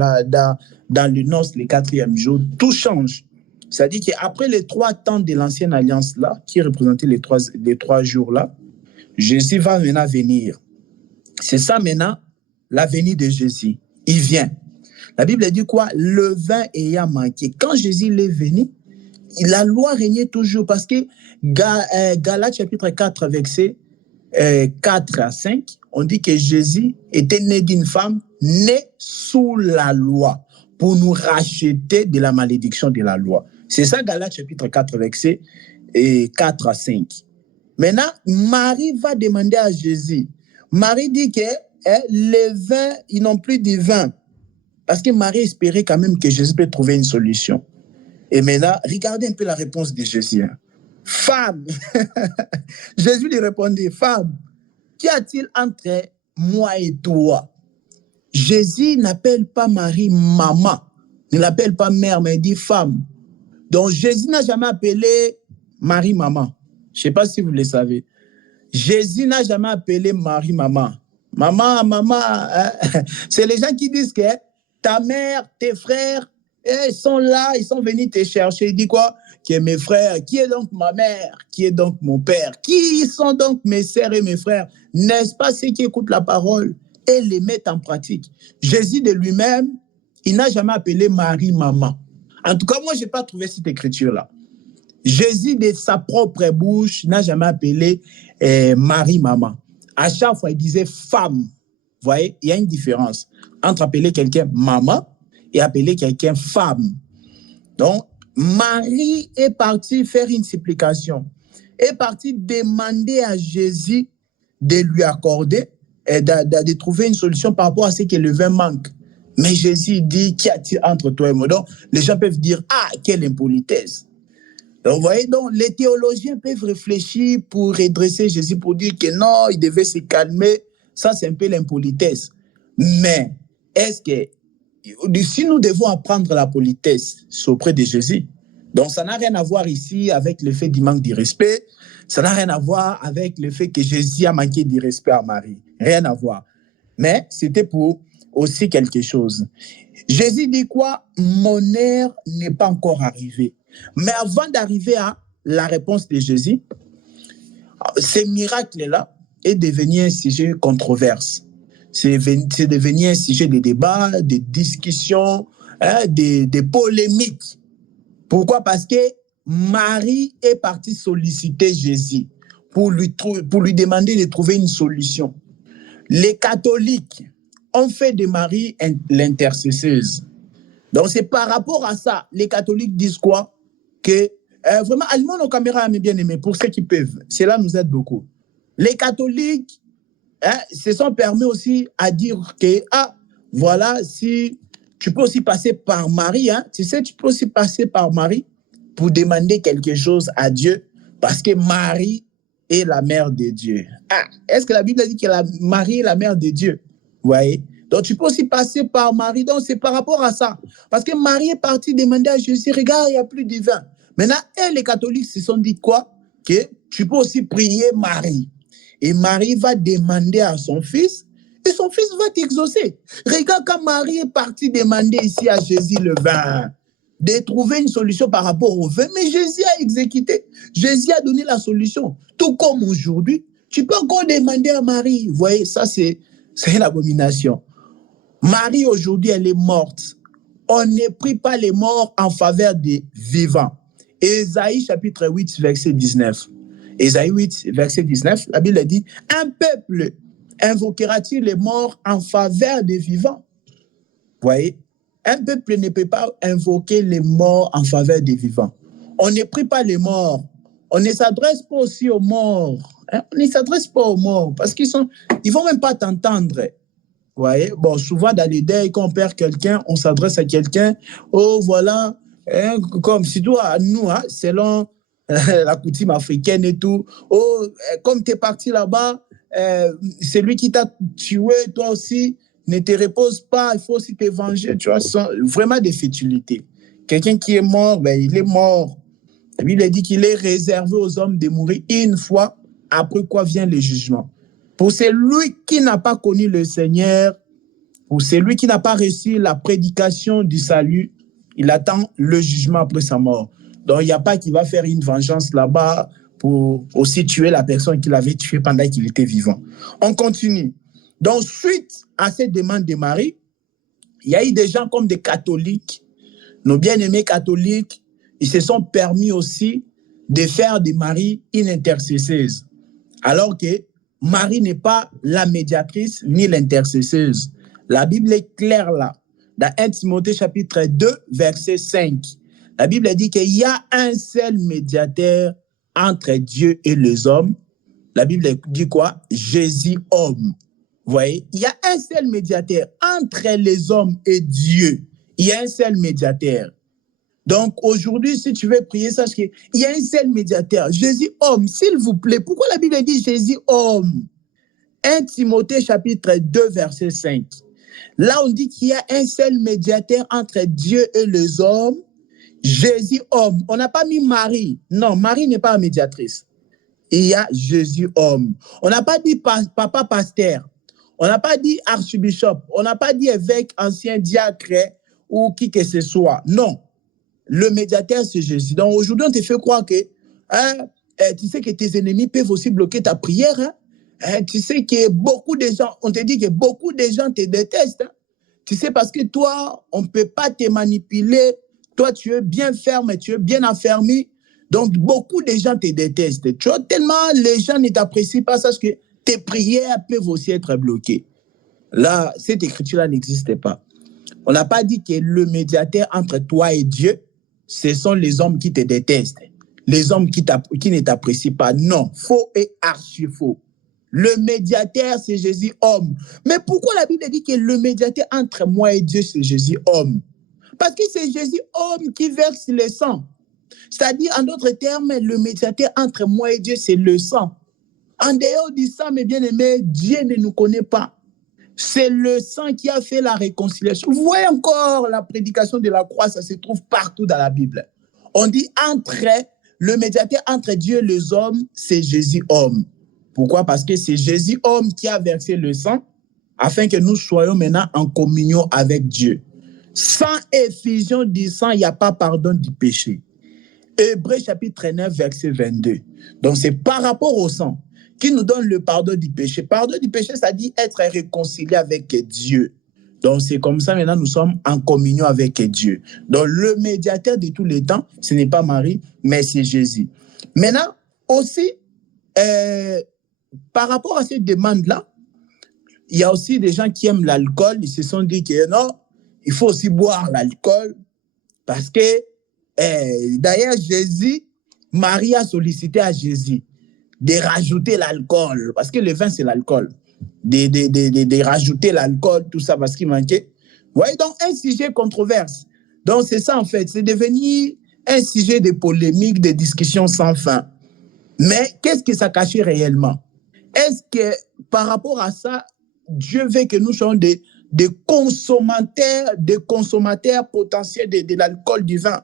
le noces, le 4e jour, tout change. C'est-à-dire qu'après les 3 temps de l'Ancienne Alliance-là, qui représentaient les 3 jours-là, Jésus va maintenant venir. C'est ça maintenant, la venue de Jésus. Il vient. La Bible dit quoi? Le vin ayant manqué. Quand Jésus est venu, la loi régnait toujours parce que Galates chapitre 4, verset 4 à 5, on dit que Jésus était né d'une femme née sous la loi pour nous racheter de la malédiction de la loi. C'est ça, Galates chapitre 4, verset 4 à 5. Maintenant, Marie va demander à Jésus. Marie dit que les vins, ils n'ont plus de vin. Parce que Marie espérait quand même que Jésus peut trouver une solution. Et maintenant, regardez un peu la réponse de Jésus. Femme, Jésus lui répondait, femme, qu'y a-t-il entre moi et toi? Jésus n'appelle pas Marie maman, ne l'appelle pas mère, mais il dit femme. Donc Jésus n'a jamais appelé Marie maman. Je ne sais pas si vous le savez. Jésus n'a jamais appelé Marie maman. Maman, hein? C'est les gens qui disent que ta mère, tes frères, ils sont là, ils sont venus te chercher. Il dit quoi? Que mes frères, qui est donc ma mère? Qui est donc mon père? Qui sont donc mes sœurs et mes frères? N'est-ce pas ceux qui écoutent la parole et les mettent en pratique? Jésus de lui-même, il n'a jamais appelé Marie maman. En tout cas, moi, je n'ai pas trouvé cette écriture-là. Jésus, de sa propre bouche, n'a jamais appelé Marie maman. À chaque fois, il disait femme. Vous voyez, il y a une différence entre appeler quelqu'un maman et appeler quelqu'un femme. Donc, Marie est partie faire une supplication, est partie demander à Jésus de lui accorder et de trouver une solution par rapport à ce que le vin manque. Mais Jésus dit, qu'y a-t-il entre toi et moi? Donc, les gens peuvent dire, ah, quelle impolitesse. Donc, vous voyez, donc, les théologiens peuvent réfléchir pour redresser Jésus, pour dire que non, il devait se calmer. Ça, c'est un peu l'impolitesse. Mais, est-ce que, si nous devons apprendre la politesse, c'est auprès de Jésus. Donc, ça n'a rien à voir ici avec le fait du manque de respect. Ça n'a rien à voir avec le fait que Jésus a manqué de respect à Marie. Rien à voir. Mais c'était pour aussi quelque chose. Jésus dit quoi? Mon heure n'est pas encore arrivée. Mais avant d'arriver à la réponse de Jésus, ces miracles-là est devenu un sujet controverse. C'est devenu un sujet de débat, de discussion, de polémiques. Pourquoi? Parce que Marie est partie solliciter Jésus pour lui demander de trouver une solution. Les catholiques ont fait de Marie l'intercesseuse. Donc, c'est par rapport à ça, les catholiques disent quoi? Que vraiment, allumons nos caméras, mes bien-aimés, pour ceux qui peuvent. Cela nous aide beaucoup. Les catholiques se sont permis aussi à dire que, voilà, si tu peux aussi passer par Marie, tu sais, tu peux aussi passer par Marie pour demander quelque chose à Dieu, parce que Marie est la mère de Dieu. Est-ce que la Bible a dit que Marie est la mère de Dieu? Vous voyez? Donc, tu peux aussi passer par Marie. Donc, c'est par rapport à ça. Parce que Marie est partie demander à Jésus, regarde, il n'y a plus de vin. Maintenant, les catholiques se sont dit quoi? Que tu peux aussi prier Marie. Et Marie va demander à son fils, et son fils va t'exaucer. Regarde, quand Marie est partie demander ici à Jésus le vin, de trouver une solution par rapport au vin, mais Jésus a exécuté. Jésus a donné la solution. Tout comme aujourd'hui, tu peux encore demander à Marie. Vous voyez, ça, c'est l'abomination. Marie, aujourd'hui, elle est morte. On ne prie pas les morts en faveur des vivants. Ésaïe, chapitre 8, verset 19. Ésaïe 8, verset 19, la Bible dit, « Un peuple invoquera-t-il les morts en faveur des vivants ?» Vous voyez, un peuple ne peut pas invoquer les morts en faveur des vivants. On ne prie pas les morts. On ne s'adresse pas aussi aux morts. On ne s'adresse pas aux morts parce qu'ils ne vont même pas t'entendre. Vous voyez, bon, souvent dans les deuils, quand on perd quelqu'un, on s'adresse à quelqu'un. Oh, voilà, comme si toi, nous, selon la coutume africaine et tout. Oh, comme tu es parti là-bas, c'est lui qui t'a tué, toi aussi, ne te repose pas, il faut aussi te venger. Tu vois, ce sont vraiment des futilités. Quelqu'un qui est mort, ben, il est mort. La Bible dit qu'il est réservé aux hommes de mourir une fois, après quoi vient le jugement. Pour celui qui n'a pas connu le Seigneur, pour celui qui n'a pas reçu la prédication du salut, il attend le jugement après sa mort. Donc, il n'y a pas qui va faire une vengeance là-bas pour aussi tuer la personne qu'il avait tuée pendant qu'il était vivant. On continue. Donc, suite à cette demande de Marie, il y a eu des gens comme des catholiques, nos bien-aimés catholiques, ils se sont permis aussi de faire de Marie une intercesseuse. Alors que Marie n'est pas la médiatrice ni l'intercesseuse. La Bible est claire là. Dans 1 Timothée chapitre 2, verset 5. La Bible dit qu'il y a un seul médiateur entre Dieu et les hommes. La Bible dit quoi? Jésus homme. Vous voyez? Il y a un seul médiateur entre les hommes et Dieu. Il y a un seul médiateur. Donc aujourd'hui, si tu veux prier, sache qu'il y a un seul médiateur. Jésus homme, s'il vous plaît. Pourquoi la Bible dit Jésus homme? 1 Timothée chapitre 2, verset 5. Là, on dit qu'il y a un seul médiateur entre Dieu et les hommes, Jésus homme. On n'a pas mis Marie. Non, Marie n'est pas médiatrice. Il y a Jésus homme. On n'a pas dit papa pasteur. On n'a pas dit archbishop. On n'a pas dit évêque, ancien diacre ou qui que ce soit. Non. Le médiateur, c'est Jésus. Donc aujourd'hui, on te fait croire que tu sais que tes ennemis peuvent aussi bloquer ta prière. Tu sais que beaucoup de gens, on te dit que beaucoup de gens te détestent. Tu sais, parce que toi, on ne peut pas te manipuler. Toi, tu es bien ferme, tu es bien affermi. Donc, beaucoup de gens te détestent. Tu vois, tellement les gens ne t'apprécient pas, sache que tes prières peuvent aussi être bloquées. Là, cette écriture-là n'existe pas. On n'a pas dit que le médiateur entre toi et Dieu, ce sont les hommes qui te détestent, les hommes qui ne t'apprécient pas. Non, faux et archi-faux. Le médiateur, c'est Jésus homme. Mais pourquoi la Bible dit que le médiateur entre moi et Dieu, c'est Jésus homme? Parce que c'est Jésus homme qui verse le sang. C'est-à-dire, en d'autres termes, le médiateur entre moi et Dieu, c'est le sang. En dehors du sang, mes bien-aimés, Dieu ne nous connaît pas. C'est le sang qui a fait la réconciliation. Vous voyez encore la prédication de la croix, ça se trouve partout dans la Bible. On dit le médiateur entre Dieu et les hommes, c'est Jésus homme. Pourquoi? Parce que c'est Jésus homme qui a versé le sang afin que nous soyons maintenant en communion avec Dieu. Sans effusion du sang, il n'y a pas pardon du péché. Hébreux chapitre 9, verset 22. Donc c'est par rapport au sang qui nous donne le pardon du péché. Pardon du péché, ça dit être réconcilié avec Dieu. Donc c'est comme ça maintenant nous sommes en communion avec Dieu. Donc le médiateur de tous les temps, ce n'est pas Marie, mais c'est Jésus. Maintenant aussi, par rapport à cette demande-là, il y a aussi des gens qui aiment l'alcool. Ils se sont dit que non, il faut aussi boire l'alcool parce que d'ailleurs Jésus, Marie a sollicité à Jésus de rajouter l'alcool parce que le vin c'est l'alcool. De rajouter l'alcool, tout ça, parce qu'il manquait. Vous voyez, donc un sujet controverse. Donc c'est ça en fait, c'est devenu un sujet de polémique, de discussion sans fin. Mais qu'est-ce que ça cachait réellement? Est-ce que par rapport à ça, Dieu veut que nous soyons des consommateurs potentiels de l'alcool, du vin?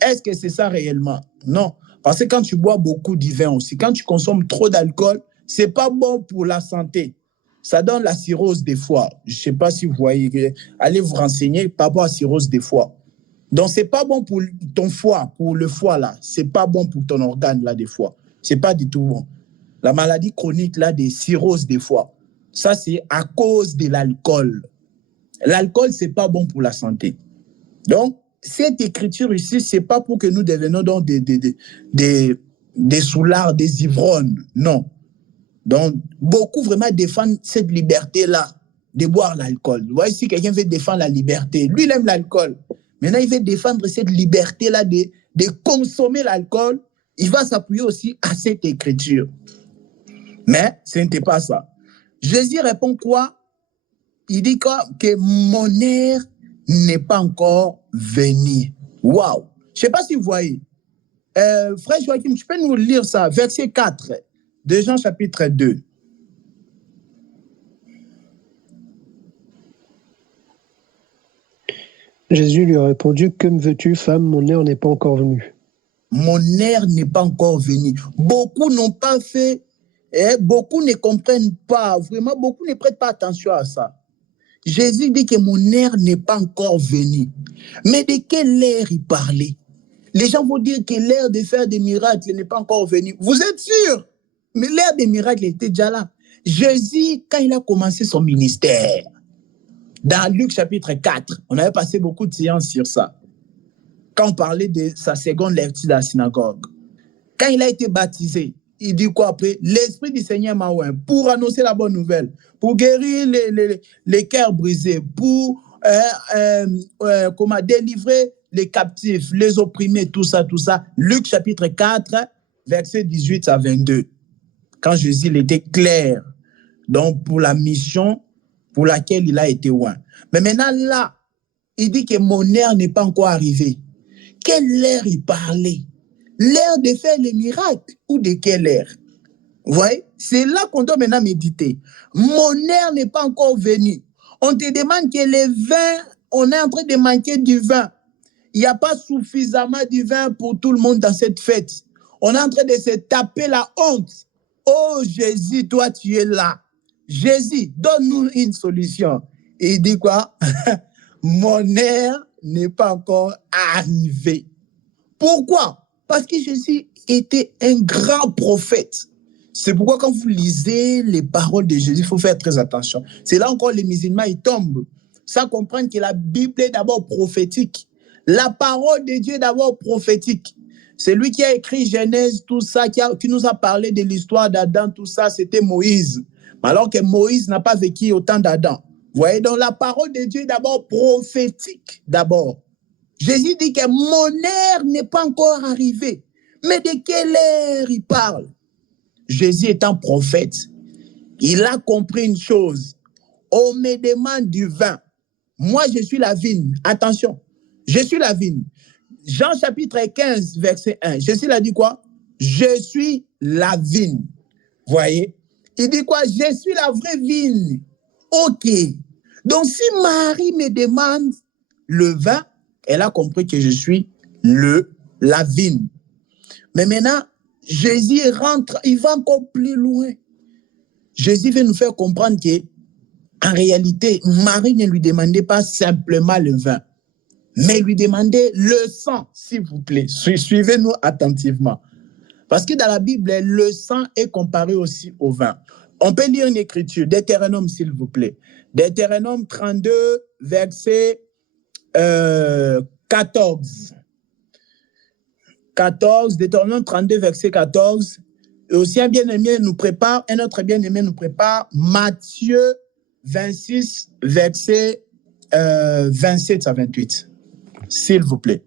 Est-ce que c'est ça réellement? Non. Parce que quand tu bois beaucoup du vin aussi, quand tu consommes trop d'alcool, c'est pas bon pour la santé. Ça donne la cirrhose des foies. Je ne sais pas si vous voyez. Allez vous renseigner par rapport à la cirrhose des foies. Donc, ce n'est pas bon pour ton foie, pour le foie là. Ce n'est pas bon pour ton organe là des foies. Ce n'est pas du tout bon. La maladie chronique là des cirrhoses des foies, ça c'est à cause de l'alcool. L'alcool, ce n'est pas bon pour la santé. Donc, cette écriture ici, ce n'est pas pour que nous devenions donc des soulards, des ivrognes. Non. Donc, beaucoup vraiment défendent cette liberté-là de boire l'alcool. Vous voyez, si quelqu'un veut défendre la liberté, lui, il aime l'alcool. Maintenant, il veut défendre cette liberté-là de consommer l'alcool. Il va s'appuyer aussi à cette écriture. Mais ce n'était pas ça. Jésus répond quoi? Il dit quoi? Que mon heure n'est pas encore venue. Waouh! Je ne sais pas si vous voyez. Frère Joachim, tu peux nous lire ça? Verset 4. De Jean chapitre 2. Jésus lui a répondu, « Que me veux-tu, femme? Mon heure n'est pas encore venue. » Mon heure n'est pas encore venue. Beaucoup n'ont pas fait, beaucoup ne comprennent pas, vraiment, beaucoup ne prêtent pas attention à ça. Jésus dit que mon heure n'est pas encore venue. Mais de quelle heure il parlait? Les gens vont dire que l'heure de faire des miracles n'est pas encore venue. Vous êtes sûr? Mais l'ère des miracles était déjà là. Jésus, quand il a commencé son ministère, dans Luc chapitre 4, on avait passé beaucoup de séances sur ça. Quand on parlait de sa seconde lecture dans la synagogue, quand il a été baptisé, il dit quoi après? L'Esprit du Seigneur m'a oint pour annoncer la bonne nouvelle, pour guérir les cœurs brisés, pour délivrer les captifs, les opprimés, tout ça. Luc chapitre 4, versets 18 à 22. Quand Jésus il était clair, donc pour la mission pour laquelle il a été oint. Mais maintenant là, il dit que mon heure n'est pas encore arrivée. Quelle heure il parlait? L'heure de faire les miracles ou de quelle heure? Vous voyez? C'est là qu'on doit maintenant méditer. Mon heure n'est pas encore venue. On te demande que les vins, on est en train de manquer du vin. Il n'y a pas suffisamment de vin pour tout le monde dans cette fête. On est en train de se taper la honte. Oh Jésus, toi tu es là. Jésus, donne-nous une solution. Et il dit quoi? Mon heure n'est pas encore arrivée. Pourquoi? Parce que Jésus était un grand prophète. C'est pourquoi quand vous lisez les paroles de Jésus, il faut faire très attention. C'est là encore les musulmans, ils tombent. Ça comprendre que la Bible est d'abord prophétique. La parole de Dieu est d'abord prophétique. C'est lui qui a écrit Genèse, tout ça, qui nous a parlé de l'histoire d'Adam, tout ça, c'était Moïse. Alors que Moïse n'a pas vécu au temps d'Adam. Vous voyez, donc la parole de Dieu est d'abord prophétique, d'abord. Jésus dit que mon heure n'est pas encore arrivée. Mais de quelle heure il parle? Jésus étant prophète, il a compris une chose. On me demande du vin. Moi, je suis la vigne. Attention, je suis la vigne. Jean chapitre 15, verset 1. Jésus a dit quoi? Je suis la vigne. Vous voyez? Il dit quoi? Je suis la vraie vigne. OK. Donc, si Marie me demande le vin, elle a compris que je suis le la vigne. Mais maintenant, Jésus rentre, il va encore plus loin. Jésus veut nous faire comprendre que, en réalité, Marie ne lui demandait pas simplement le vin, mais lui demandait le sang, s'il vous plaît. Suivez-nous attentivement. Parce que dans la Bible, le sang est comparé aussi au vin. On peut lire une écriture, Deutéronome, s'il vous plaît. Deutéronome 32, verset 14. 14, Deutéronome 32, verset 14. Et aussi un bien-aimé nous prépare, un autre bien-aimé nous prépare, Matthieu 26, verset 27 à 28. S'il vous plaît.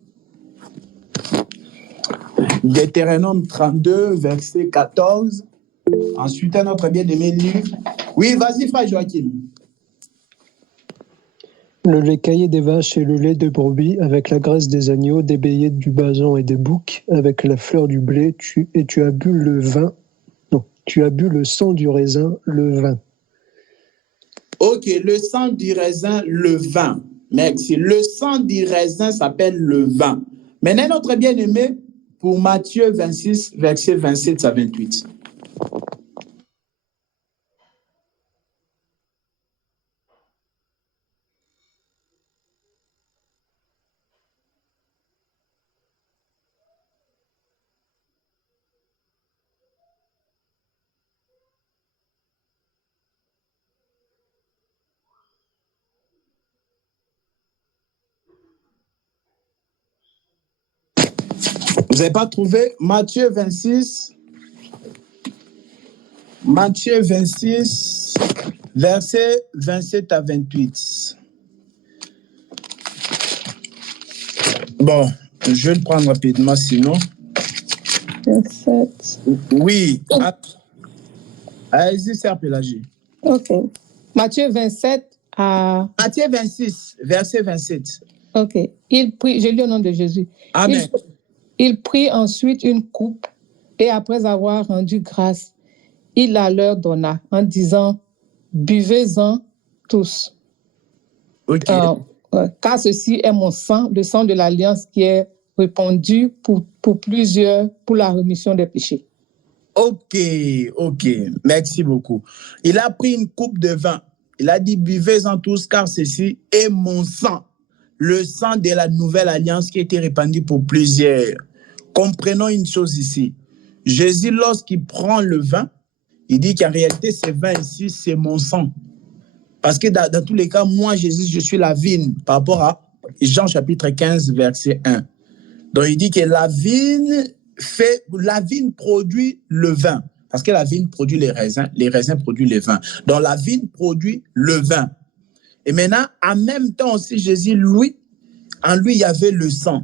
Deutéronome 32, verset 14. Ensuite, un autre bien-aimé lit. Oui, vas-y, frère Joachim. Le lait caillé des vaches et le lait de brebis, avec la graisse des agneaux, des béliers, du basan et des boucs, avec la fleur du blé, tu as bu le vin. Non, tu as bu le sang du raisin, le vin. Ok, le sang du raisin, le vin. Merci. Le sang du raisin s'appelle le vin. Maintenant, notre bien-aimé, pour Matthieu 26, verset 27 à 28. Vous n'avez pas trouvé Matthieu 26, verset 27 à 28. Bon, je vais le prendre rapidement sinon. 27. Oui. Allez-y, Sœur Pélagie. OK. Matthieu 27 à... Matthieu 26, verset 27. OK. Il prit, je lis au nom de Jésus. Amen. Il prit ensuite une coupe et après avoir rendu grâce, il la leur donna en disant, buvez-en tous. OK. Car ceci est mon sang, le sang de l'alliance qui est répandu pour plusieurs, pour la rémission des péchés. OK. Merci beaucoup. Il a pris une coupe de vin. Il a dit, buvez-en tous, car ceci est mon sang, le sang de la nouvelle alliance qui a été répandu pour plusieurs. Comprenons une chose ici. Jésus, lorsqu'il prend le vin, il dit qu'en réalité, ce vin ici, c'est mon sang. Parce que dans tous les cas, moi, Jésus, je suis la vigne, par rapport à Jean chapitre 15, verset 1. Donc, il dit que la vigne produit le vin. Parce que la vigne produit les raisins produisent les vins. Donc, la vigne produit le vin. Et maintenant, en même temps aussi, Jésus, en lui, il y avait le sang.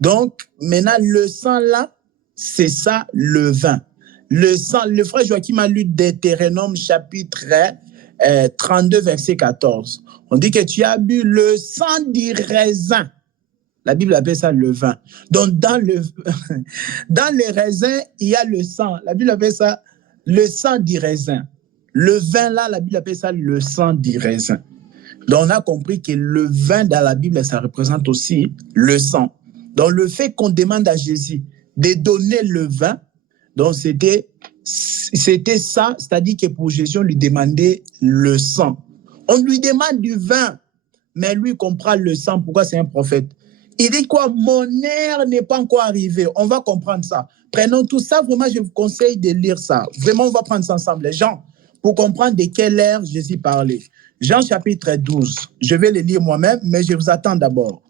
Donc, maintenant, le sang là, c'est ça, le vin. Le sang, le frère Joachim a lu Deutéronome chapitre 32, verset 14. On dit que tu as bu le sang du raisin. La Bible appelle ça le vin. Donc, dans les raisins, il y a le sang. La Bible appelle ça le sang du raisin. Le vin là, la Bible appelle ça le sang du raisin. Donc, on a compris que le vin dans la Bible, ça représente aussi le sang. Donc, le fait qu'on demande à Jésus de donner le vin, donc c'était ça, c'est-à-dire que pour Jésus, on lui demandait le sang. On lui demande du vin, mais lui comprend le sang. Pourquoi? C'est un prophète. Il dit quoi? Mon heure n'est pas encore arrivée. On va comprendre ça. Prenons tout ça. Vraiment, je vous conseille de lire ça. Vraiment, on va prendre ça ensemble. Les gens, pour comprendre de quelle ère Jésus parlait. Jean chapitre 12. Je vais le lire moi-même, mais je vous attends d'abord.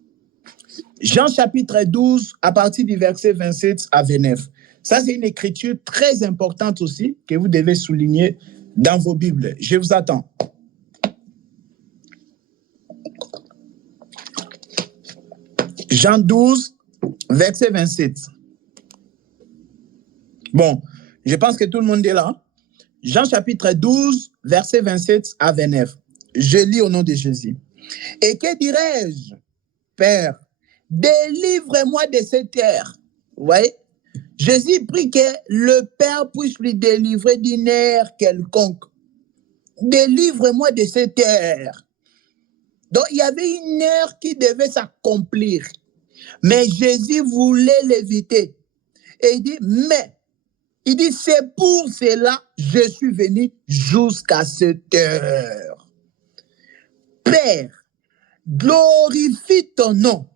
Jean chapitre 12, à partir du verset 27 à 29. Ça, c'est une écriture très importante aussi que vous devez souligner dans vos Bibles. Je vous attends. Jean 12, verset 27. Bon, je pense que tout le monde est là. Jean chapitre 12, verset 27 à 29. Je lis au nom de Jésus. Et que dirais-je, Père? Délivre-moi de cette terre. Vous voyez? Jésus prie que le Père puisse lui délivrer d'une ère quelconque. Délivre-moi de cette ère. Donc, il y avait une ère qui devait s'accomplir. Mais Jésus voulait l'éviter. Et il dit, c'est pour cela que je suis venu jusqu'à cette heure. Père, glorifie ton nom.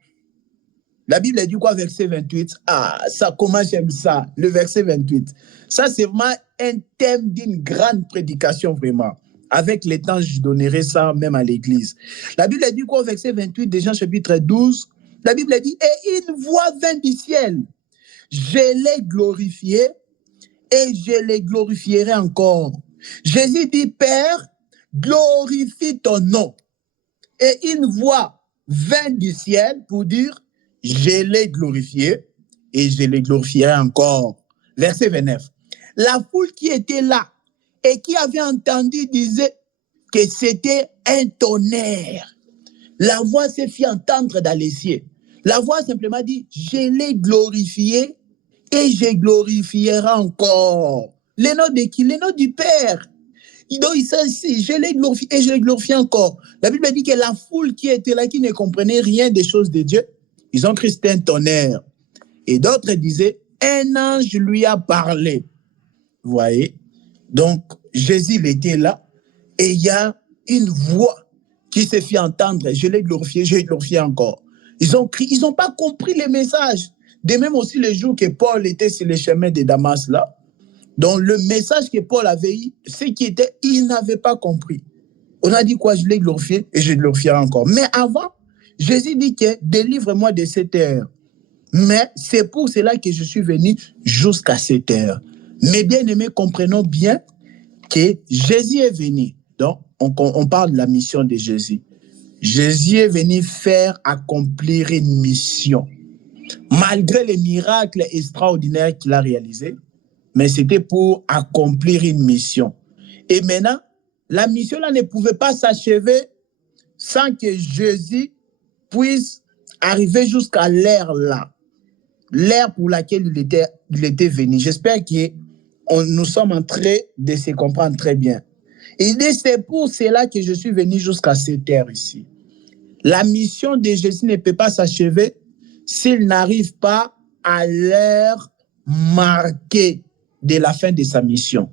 La Bible dit quoi, verset 28? Ah, ça, comment j'aime ça, le verset 28. Ça, c'est vraiment un thème d'une grande prédication, vraiment. Avec les temps, je donnerai ça même à l'église. La Bible dit quoi, verset 28 de Jean chapitre 12? La Bible dit, et une voix vint du ciel. Je l'ai glorifié et je les glorifierai encore. Jésus dit, Père, glorifie ton nom. Et une voix vint du ciel pour dire, je l'ai glorifié et je les glorifierai encore. Verset 29. La foule qui était là et qui avait entendu disait que c'était un tonnerre. La voix s'est fait entendre dans les cieux. La voix simplement dit, je l'ai glorifié et je glorifierai encore. Le nom de qui? Le nom du Père. Donc, je l'ai glorifié et je l'ai glorifié encore. La Bible dit que la foule qui était là, qui ne comprenait rien des choses de Dieu, ils ont cru que c'était un tonnerre. Et d'autres disaient, un ange lui a parlé. Vous voyez? Donc, Jésus, il était là et il y a une voix qui s'est fait entendre. Je l'ai glorifié, je l'ai glorifié encore. Ils ont crié, ils n'ont pas compris les messages. De même aussi le jour que Paul était sur le chemin de Damas là. Donc, le message que Paul avait eu, c'est qu'il était, il n'avait pas compris. On a dit quoi? Je l'ai glorifié et je le glorifierai encore. Mais avant, Jésus dit que délivre-moi de cette heure. Mais c'est pour cela que je suis venu jusqu'à cette heure. Mes bien-aimés, comprenons bien que Jésus est venu. Donc, on parle de la mission de Jésus. Jésus est venu faire accomplir une mission. Malgré les miracles extraordinaires qu'il a réalisés, mais c'était pour accomplir une mission. Et maintenant, la mission-là ne pouvait pas s'achever sans que Jésus puisse arriver jusqu'à l'ère-là. L'ère pour laquelle il était venu. J'espère que nous sommes en train de se comprendre très bien. Il dit, c'est pour cela que je suis venu jusqu'à cette heure ici. La mission de Jésus ne peut pas s'achever s'il n'arrive pas à l'heure marquée de la fin de sa mission.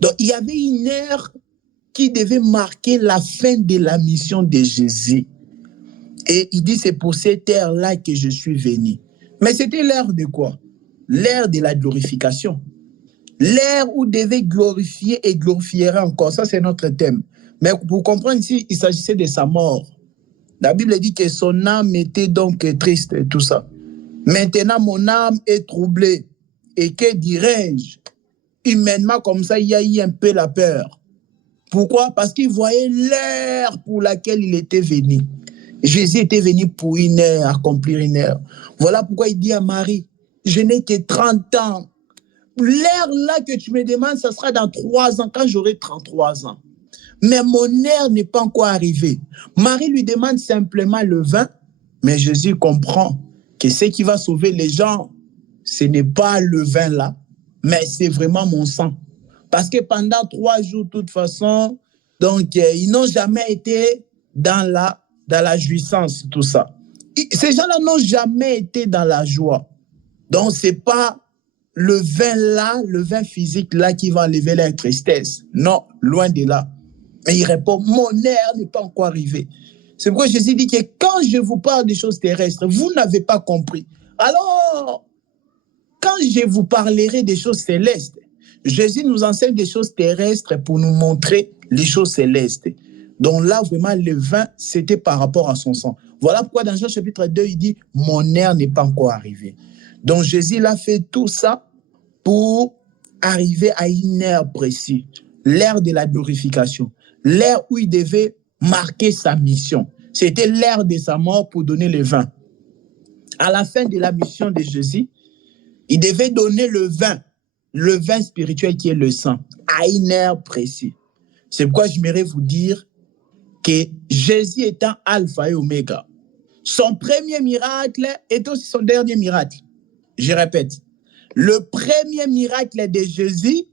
Donc, il y avait une heure qui devait marquer la fin de la mission de Jésus. Et il dit, c'est pour cette heure-là que je suis venu. Mais c'était l'heure de quoi? L'heure de la glorification. L'ère où devait glorifier et glorifierait encore. Ça, c'est notre thème. Mais pour comprendre ici, il s'agissait de sa mort. La Bible dit que son âme était donc triste et tout ça. Maintenant, mon âme est troublée. Et que dirais-je? Humainement, comme ça, il y a eu un peu la peur. Pourquoi? Parce qu'il voyait l'heure pour laquelle il était venu. Jésus était venu pour une heure, accomplir une heure. Voilà pourquoi il dit à Marie, je n'ai que 30 ans. L'heure là que tu me demandes, ça sera dans 3 ans, quand j'aurai 33 ans. Mais mon heure n'est pas encore arrivée. Marie lui demande simplement le vin, mais Jésus comprend que ce qui va sauver les gens, ce n'est pas le vin là, mais c'est vraiment mon sang. Parce que pendant 3 jours, de toute façon, donc, ils n'ont jamais été dans la jouissance, tout ça. Ces gens-là n'ont jamais été dans la joie. Donc, ce n'est pas le vin là, le vin physique là qui va enlever leur tristesse. Non, loin de là. Mais il répond, mon heure n'est pas encore arrivée. C'est pourquoi Jésus dit que quand je vous parle des choses terrestres, vous n'avez pas compris. Alors, quand je vous parlerai des choses célestes, Jésus nous enseigne des choses terrestres pour nous montrer les choses célestes. Donc là, vraiment, le vin, c'était par rapport à son sang. Voilà pourquoi dans Jean chapitre 2, il dit, mon heure n'est pas encore arrivée. Donc Jésus, il a fait tout ça pour arriver à une heure précise, l'heure de la glorification, l'heure où il devait marquer sa mission. C'était l'heure de sa mort pour donner le vin. À la fin de la mission de Jésus, il devait donner le vin spirituel qui est le sang, à une heure précise. C'est pourquoi j'aimerais vous dire que Jésus étant alpha et oméga, son premier miracle est aussi son dernier miracle. Je répète, le premier miracle de Jésus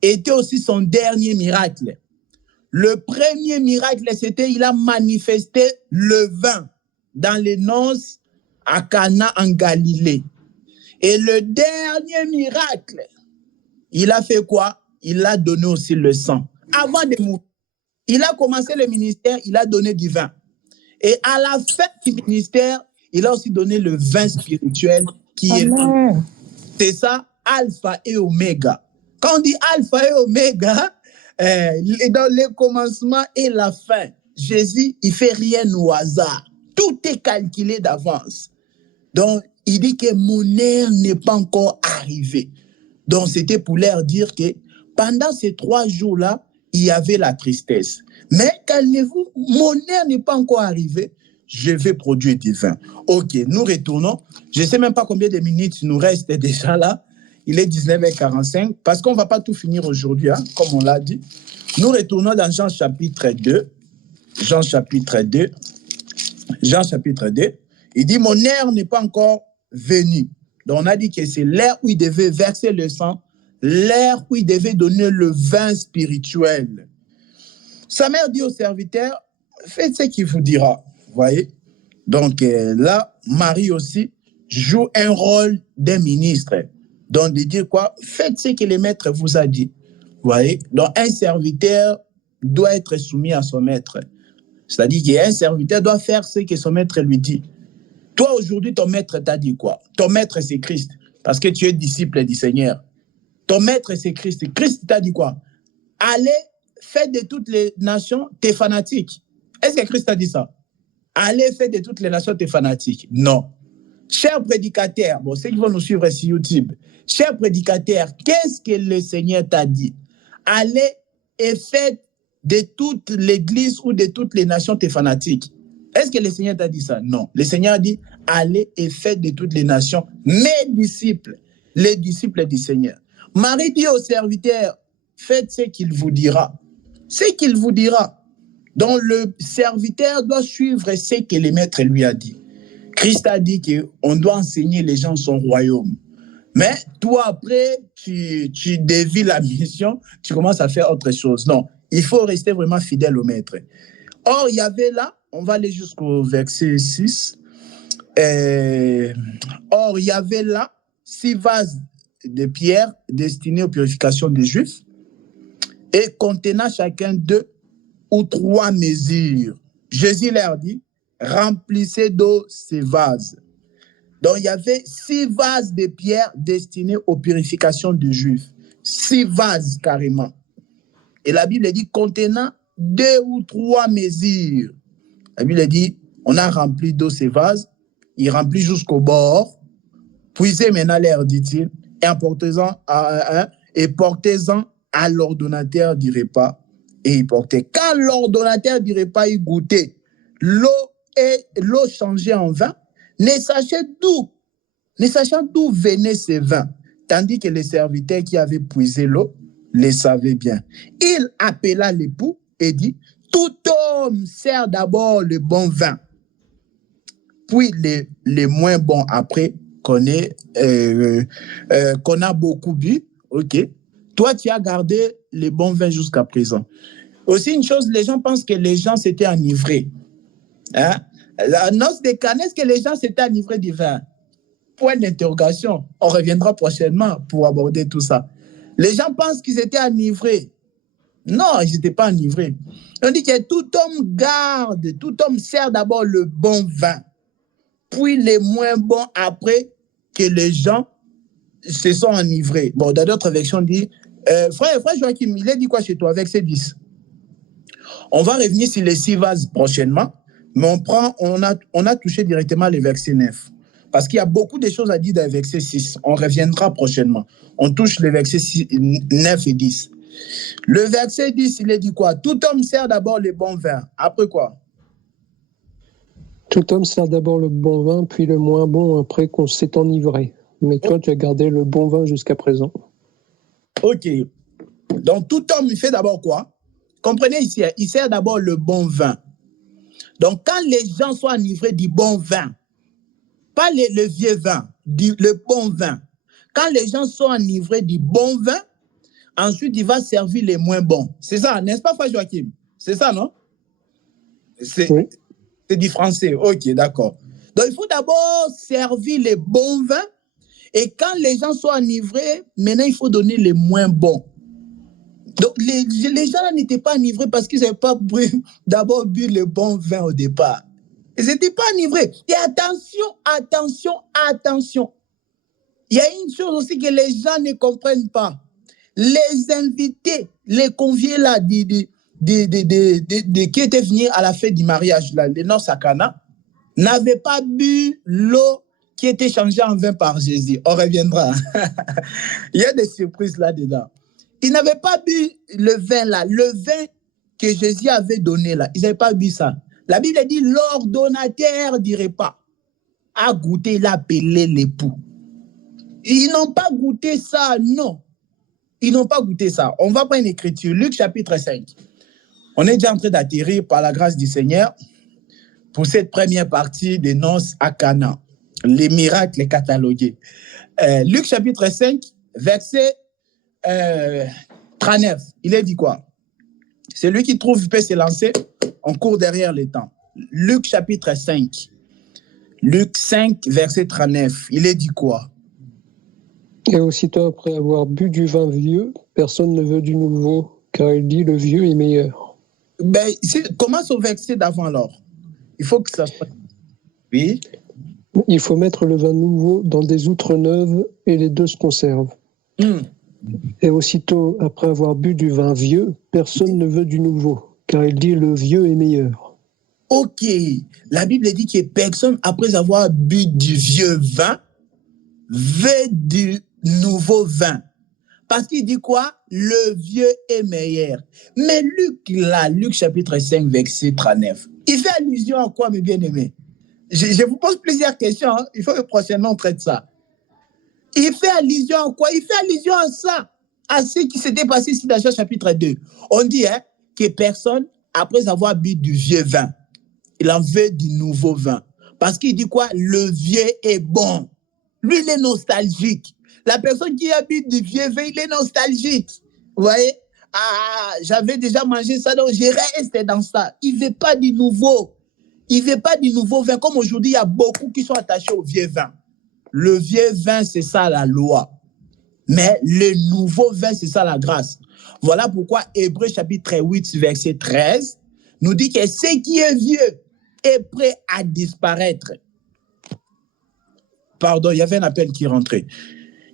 était aussi son dernier miracle. Le premier miracle, c'était il a manifesté le vin dans les noces à Cana en Galilée. Et le dernier miracle, il a fait quoi? Il a donné aussi le sang. Avant de mourir, il a commencé le ministère, il a donné du vin. Et à la fin du ministère, il a aussi donné le vin spirituel qui est... C'est ça, alpha et oméga. Quand on dit alpha et oméga, dans le commencement et la fin, Jésus, il ne fait rien au hasard. Tout est calculé d'avance. Donc, il dit que mon heure n'est pas encore arrivée. Donc, c'était pour leur dire que pendant ces 3 jours-là, il y avait la tristesse. Mais calmez-vous, mon heure n'est pas encore arrivée. Je vais produire du vin. OK, nous retournons. Je ne sais même pas combien de minutes nous reste déjà là. Il est 19h45 parce qu'on ne va pas tout finir aujourd'hui, hein, comme on l'a dit. Nous retournons dans Jean chapitre 2. Jean chapitre 2. Jean chapitre 2. Il dit, mon heure n'est pas encore venue. Donc on a dit que c'est l'heure où il devait verser le sang, l'heure où il devait donner le vin spirituel. Sa mère dit au serviteur, faites ce qu'il vous dira. Vous voyez? Donc là, Marie aussi joue un rôle d'un ministre. Donc de dire quoi? Faites ce que le maître vous a dit. Vous voyez? Donc un serviteur doit être soumis à son maître. C'est-à-dire qu'un serviteur doit faire ce que son maître lui dit. Toi, aujourd'hui, ton maître t'a dit quoi? Ton maître, c'est Christ, parce que tu es disciple du Seigneur. Ton maître, c'est Christ. Christ t'a dit quoi? Allez, faites de toutes les nations tes fanatiques. Est-ce que Christ a dit ça? Allez, faites de toutes les nations tes fanatiques. Non. Chers prédicateurs, bon, ceux qui vont nous suivre sur YouTube, chers prédicateurs, qu'est-ce que le Seigneur t'a dit? Allez et faites de toute l'église ou de toutes les nations tes fanatiques. Est-ce que le Seigneur t'a dit ça? Non. Le Seigneur dit, allez et faites de toutes les nations mes disciples, les disciples du Seigneur. Marie dit au serviteur, faites ce qu'il vous dira. Ce qu'il vous dira. Donc le serviteur doit suivre ce que le maître lui a dit. Christ a dit qu'on doit enseigner les gens son royaume. Mais toi, après, tu dévies la mission, tu commences à faire autre chose. Non, il faut rester vraiment fidèle au maître. Or, il y avait là, on va aller jusqu'au verset 6. Or, il y avait là 6 vases de pierre destinés aux purifications des Juifs et contenant chacun 2 ou 3 mesures. Jésus leur dit, remplissez d'eau ces vases. Donc, il y avait 6 vases de pierre destinés aux purifications des Juifs. 6 vases carrément. Et la Bible dit contenant 2 ou 3 mesures. La Bible dit, on a rempli d'eau ces vases, il remplit jusqu'au bord, puisez maintenant l'air, dit-il, et portez-en à l'ordonnateur du repas. Et il portait. Quand l'ordonnateur du repas y goûtait, l'eau changeait en vin, ne sachant d'où venaient ces vins, tandis que les serviteurs qui avaient puisé l'eau le savaient bien. Il appela l'époux et dit, tout homme sert d'abord le bon vin, puis les moins bons après qu'on a beaucoup bu. Ok. Toi, tu as gardé les bons vins jusqu'à présent. Aussi une chose, les gens pensent que les gens s'étaient enivrés. Hein? La noce de Cana, est-ce que les gens s'étaient enivrés du vin? Point d'interrogation. On reviendra prochainement pour aborder tout ça. Les gens pensent qu'ils étaient enivrés. Non, ils n'étaient pas enivrés. On dit que tout homme sert d'abord le bon vin, puis les moins bons après que les gens se sont enivrés. Bon, dans d'autres versions, on dit, frère Joachim, il a dit quoi chez toi, verset 10? On va revenir sur les 6 vases prochainement, mais on a touché directement le verset 9. Parce qu'il y a beaucoup de choses à dire dans le verset 6. On reviendra prochainement. On touche les versets 9 et 10. Le verset 10, il est dit quoi? Tout homme sert d'abord le bon vin. Après quoi? Tout homme sert d'abord le bon vin, puis le moins bon après qu'on s'est enivré. Mais toi, tu as gardé le bon vin jusqu'à présent. Ok. Donc, tout homme, il fait d'abord quoi? Comprenez ici, il sert d'abord le bon vin. Donc, quand les gens sont enivrés du bon vin, pas le vieux vin, le bon vin. Quand les gens sont enivrés du bon vin, ensuite, il va servir les moins bons. C'est ça, n'est-ce pas, Frère Joachim? C'est ça, non? Oui. C'est du français. Ok, d'accord. Donc, il faut d'abord servir les bons vins. Et quand les gens sont enivrés, maintenant, il faut donner les moins bons. Donc, les gens n'étaient pas enivrés parce qu'ils n'avaient pas d'abord bu le bon vin au départ. Ils n'étaient pas enivrés. Et attention. Il y a une chose aussi que les gens ne comprennent pas. Les invités, les conviés là, qui étaient venus à la fête du mariage, là, les noces à Cana, n'avaient pas bu l'eau qui était changée en vin par Jésus. On reviendra. Il y a des surprises là-dedans. Ils n'avaient pas bu le vin là, le vin que Jésus avait donné là. Ils n'avaient pas bu ça. La Bible dit l'ordonnateur du repas a goûté, il a appelé l'époux. Ils n'ont pas goûté ça, non. Ils n'ont pas goûté ça. On va prendre une écriture, Luc chapitre 5. On est déjà en train d'atterrir par la grâce du Seigneur pour cette première partie des noces à Cana. Les miracles catalogués. Luc chapitre 5, verset 39. Il est dit quoi? Celui qui trouve peut se lancer, on court derrière les temps. Luc chapitre 5. Luc 5, verset 39. Il est dit quoi? Et aussitôt après avoir bu du vin vieux, personne ne veut du nouveau, car il dit le vieux est meilleur. Ben, commence au verset d'avant alors. Il faut que ça soit... Oui. Il faut mettre le vin nouveau dans des outres neuves et les deux se conservent. Et aussitôt après avoir bu du vin vieux, personne ne veut du nouveau, car il dit le vieux est meilleur. Ok. La Bible dit que personne, après avoir bu du vieux vin, veut du nouveau vin. Parce qu'il dit quoi? Le vieux est meilleur. Mais Luc chapitre 5, verset 39, il fait allusion à quoi, mes bien-aimés? Je vous pose plusieurs questions. Hein. Il faut que prochainement on traite ça. Il fait allusion à quoi? Il fait allusion à ça, à ce qui s'était passé ici dans Jean chapitre 2. On dit que personne, après avoir bu du vieux vin, il en veut du nouveau vin. Parce qu'il dit quoi? Le vieux est bon. Lui, il est nostalgique. La personne qui a bu du vieux vin, il est nostalgique. Vous voyez? Ah, j'avais déjà mangé ça, donc je reste dans ça. Il ne veut pas du nouveau. Il ne veut pas du nouveau vin. Comme aujourd'hui, il y a beaucoup qui sont attachés au vieux vin. Le vieux vin, c'est ça la loi. Mais le nouveau vin, c'est ça la grâce. Voilà pourquoi Hébreux chapitre 8, verset 13, nous dit que ce qui est vieux est prêt à disparaître. Pardon, il y avait un appel qui rentrait.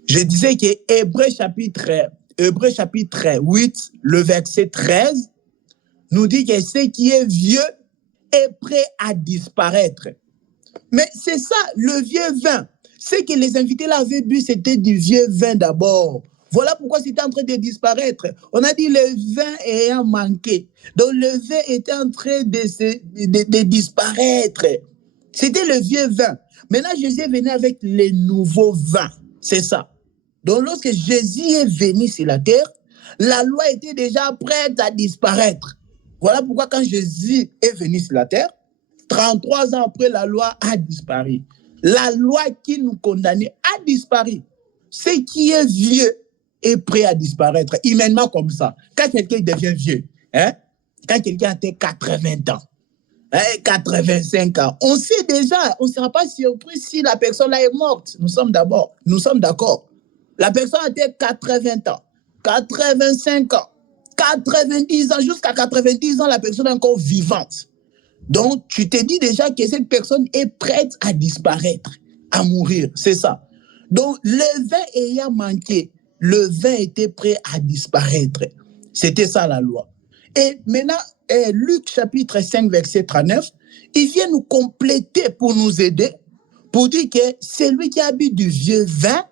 Je disais que Hébreux chapitre 8, le verset 13, nous dit que ce qui est vieux est prêt à disparaître. Mais c'est ça, le vieux vin. Ce que les invités là avaient bu, c'était du vieux vin d'abord. Voilà pourquoi c'était en train de disparaître. On a dit le vin ayant manqué. Donc le vin était en train de disparaître. C'était le vieux vin. Maintenant, Jésus est venu avec les nouveaux vins. C'est ça. Donc lorsque Jésus est venu sur la terre, la loi était déjà prête à disparaître. Voilà pourquoi quand Jésus est venu sur la terre, 33 ans après, la loi a disparu. La loi qui nous condamnait a disparu. Ce qui est vieux est prêt à disparaître, humainement comme ça. Quand quelqu'un devient vieux, quand quelqu'un a 80 ans, 85 ans, on sait déjà, on ne sera pas surpris si la personne là est morte. Nous sommes d'accord. La personne a 80 ans, 85 ans, 90 ans, jusqu'à 90 ans, la personne est encore vivante. Donc, tu te dis déjà que cette personne est prête à disparaître, à mourir, c'est ça. Donc, le vin ayant manqué, le vin était prêt à disparaître. C'était ça la loi. Et maintenant, Luc chapitre 5, verset 39, il vient nous compléter pour nous aider, pour dire que celui qui a bu du vieux vin,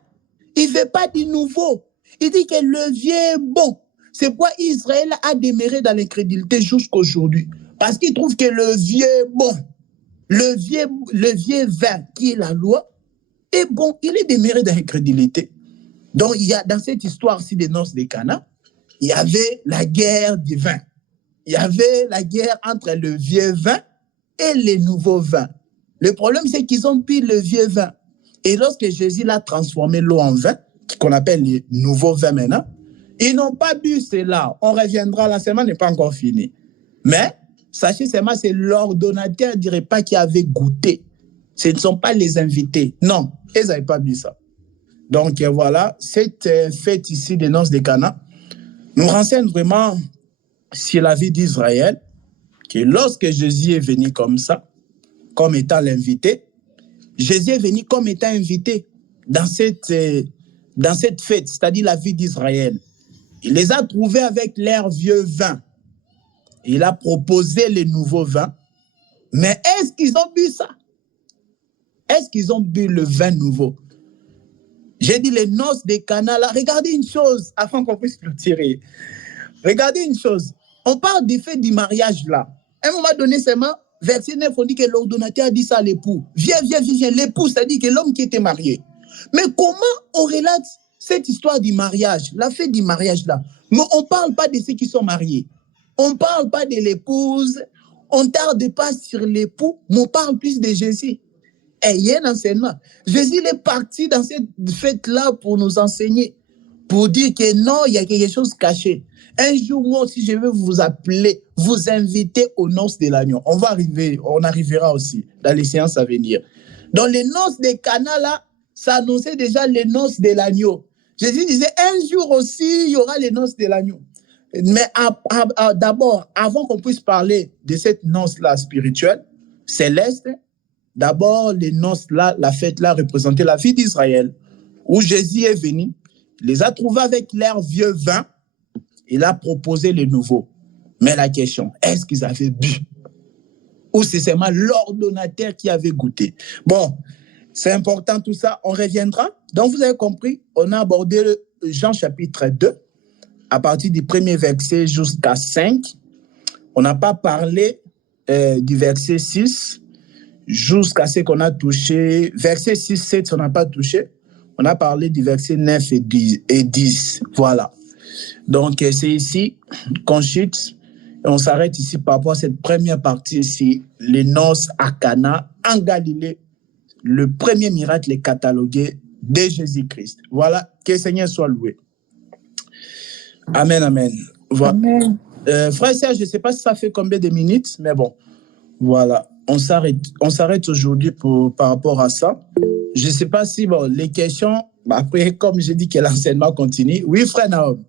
il ne veut pas du nouveau. Il dit que le vieux est bon. C'est pourquoi Israël a demeuré dans l'incrédulité jusqu'aujourd'hui. Parce qu'il trouve que le vieux est bon. Le vieux vin, qui est la loi, est bon. Il est demeuré dans l'incrédulité. Donc, il y a, dans cette histoire-ci des noces de Cana, il y avait la guerre du vin. Il y avait la guerre entre le vieux vin et les nouveaux vins. Le problème, c'est qu'ils ont pris le vieux vin. Et lorsque Jésus l'a transformé l'eau en vin, qu'on appelle les nouveaux vins maintenant, ils n'ont pas bu cela. On reviendra, l'enseignement n'est pas encore fini. Mais, sachez seulement, c'est l'ordonnateur du repas qui avait goûté. Ce ne sont pas les invités. Non, ils n'avaient pas mis ça. Donc voilà, cette fête ici des noces de Cana nous renseigne vraiment sur la vie d'Israël, que lorsque Jésus est venu comme ça, comme étant l'invité, Jésus est venu comme étant invité dans cette fête, c'est-à-dire la vie d'Israël. Il les a trouvés avec leur vieux vin. Il a proposé les nouveaux vins. Mais est-ce qu'ils ont bu ça? Est-ce qu'ils ont bu le vin nouveau? J'ai dit les noces de Cana là. Regardez une chose, afin qu'on puisse le tirer. Regardez une chose. On parle du fait du mariage là. À un moment donné seulement, verset 9, on dit que l'ordonnateur a dit ça à l'époux. Viens. L'époux, c'est-à-dire que l'homme qui était marié. Mais comment on relate cette histoire du mariage, la fête du mariage là? Mais on ne parle pas de ceux qui sont mariés. On ne parle pas de l'épouse. On ne tarde pas sur l'époux, mais on parle plus de Jésus. Et il y a un enseignement. Jésus est parti dans cette fête-là pour nous enseigner, pour dire que non, il y a quelque chose caché. Un jour, moi aussi, je vais vous appeler, vous inviter aux noces de l'agneau. On arrivera aussi dans les séances à venir. Dans les noces de Cana, là, ça annonçait déjà les noces de l'agneau. Jésus disait, un jour aussi, il y aura les noces de l'agneau. Mais d'abord, avant qu'on puisse parler de cette noce-là spirituelle, céleste, d'abord, les noces-là, la fête-là représentait la vie d'Israël, où Jésus est venu, les a trouvés avec leur vieux vin, il a proposé le nouveau. Mais la question, est-ce qu'ils avaient bu? Ou c'est seulement l'ordonnateur qui avait goûté? Bon, c'est important tout ça, on reviendra. Donc, vous avez compris, on a abordé Jean chapitre 2, à partir du premier verset jusqu'à 5. On n'a pas parlé du verset 6 jusqu'à ce qu'on a touché. Verset 6, 7, on n'a pas touché. On a parlé du verset 9 et 10. Voilà. Donc, c'est ici qu'on chute. Et on s'arrête ici par rapport à cette première partie ici, les noces à Cana, en Galilée, le premier miracle catalogué de Jésus-Christ. Voilà, que le Seigneur soit loué. Amen, amen. Voilà. Amen. Frère Serge, je ne sais pas si ça fait combien de minutes, mais bon, voilà. On s'arrête aujourd'hui par rapport à ça. Je ne sais pas si, bon, les questions, après, comme j'ai dit que l'enseignement continue. Oui, frère Naom.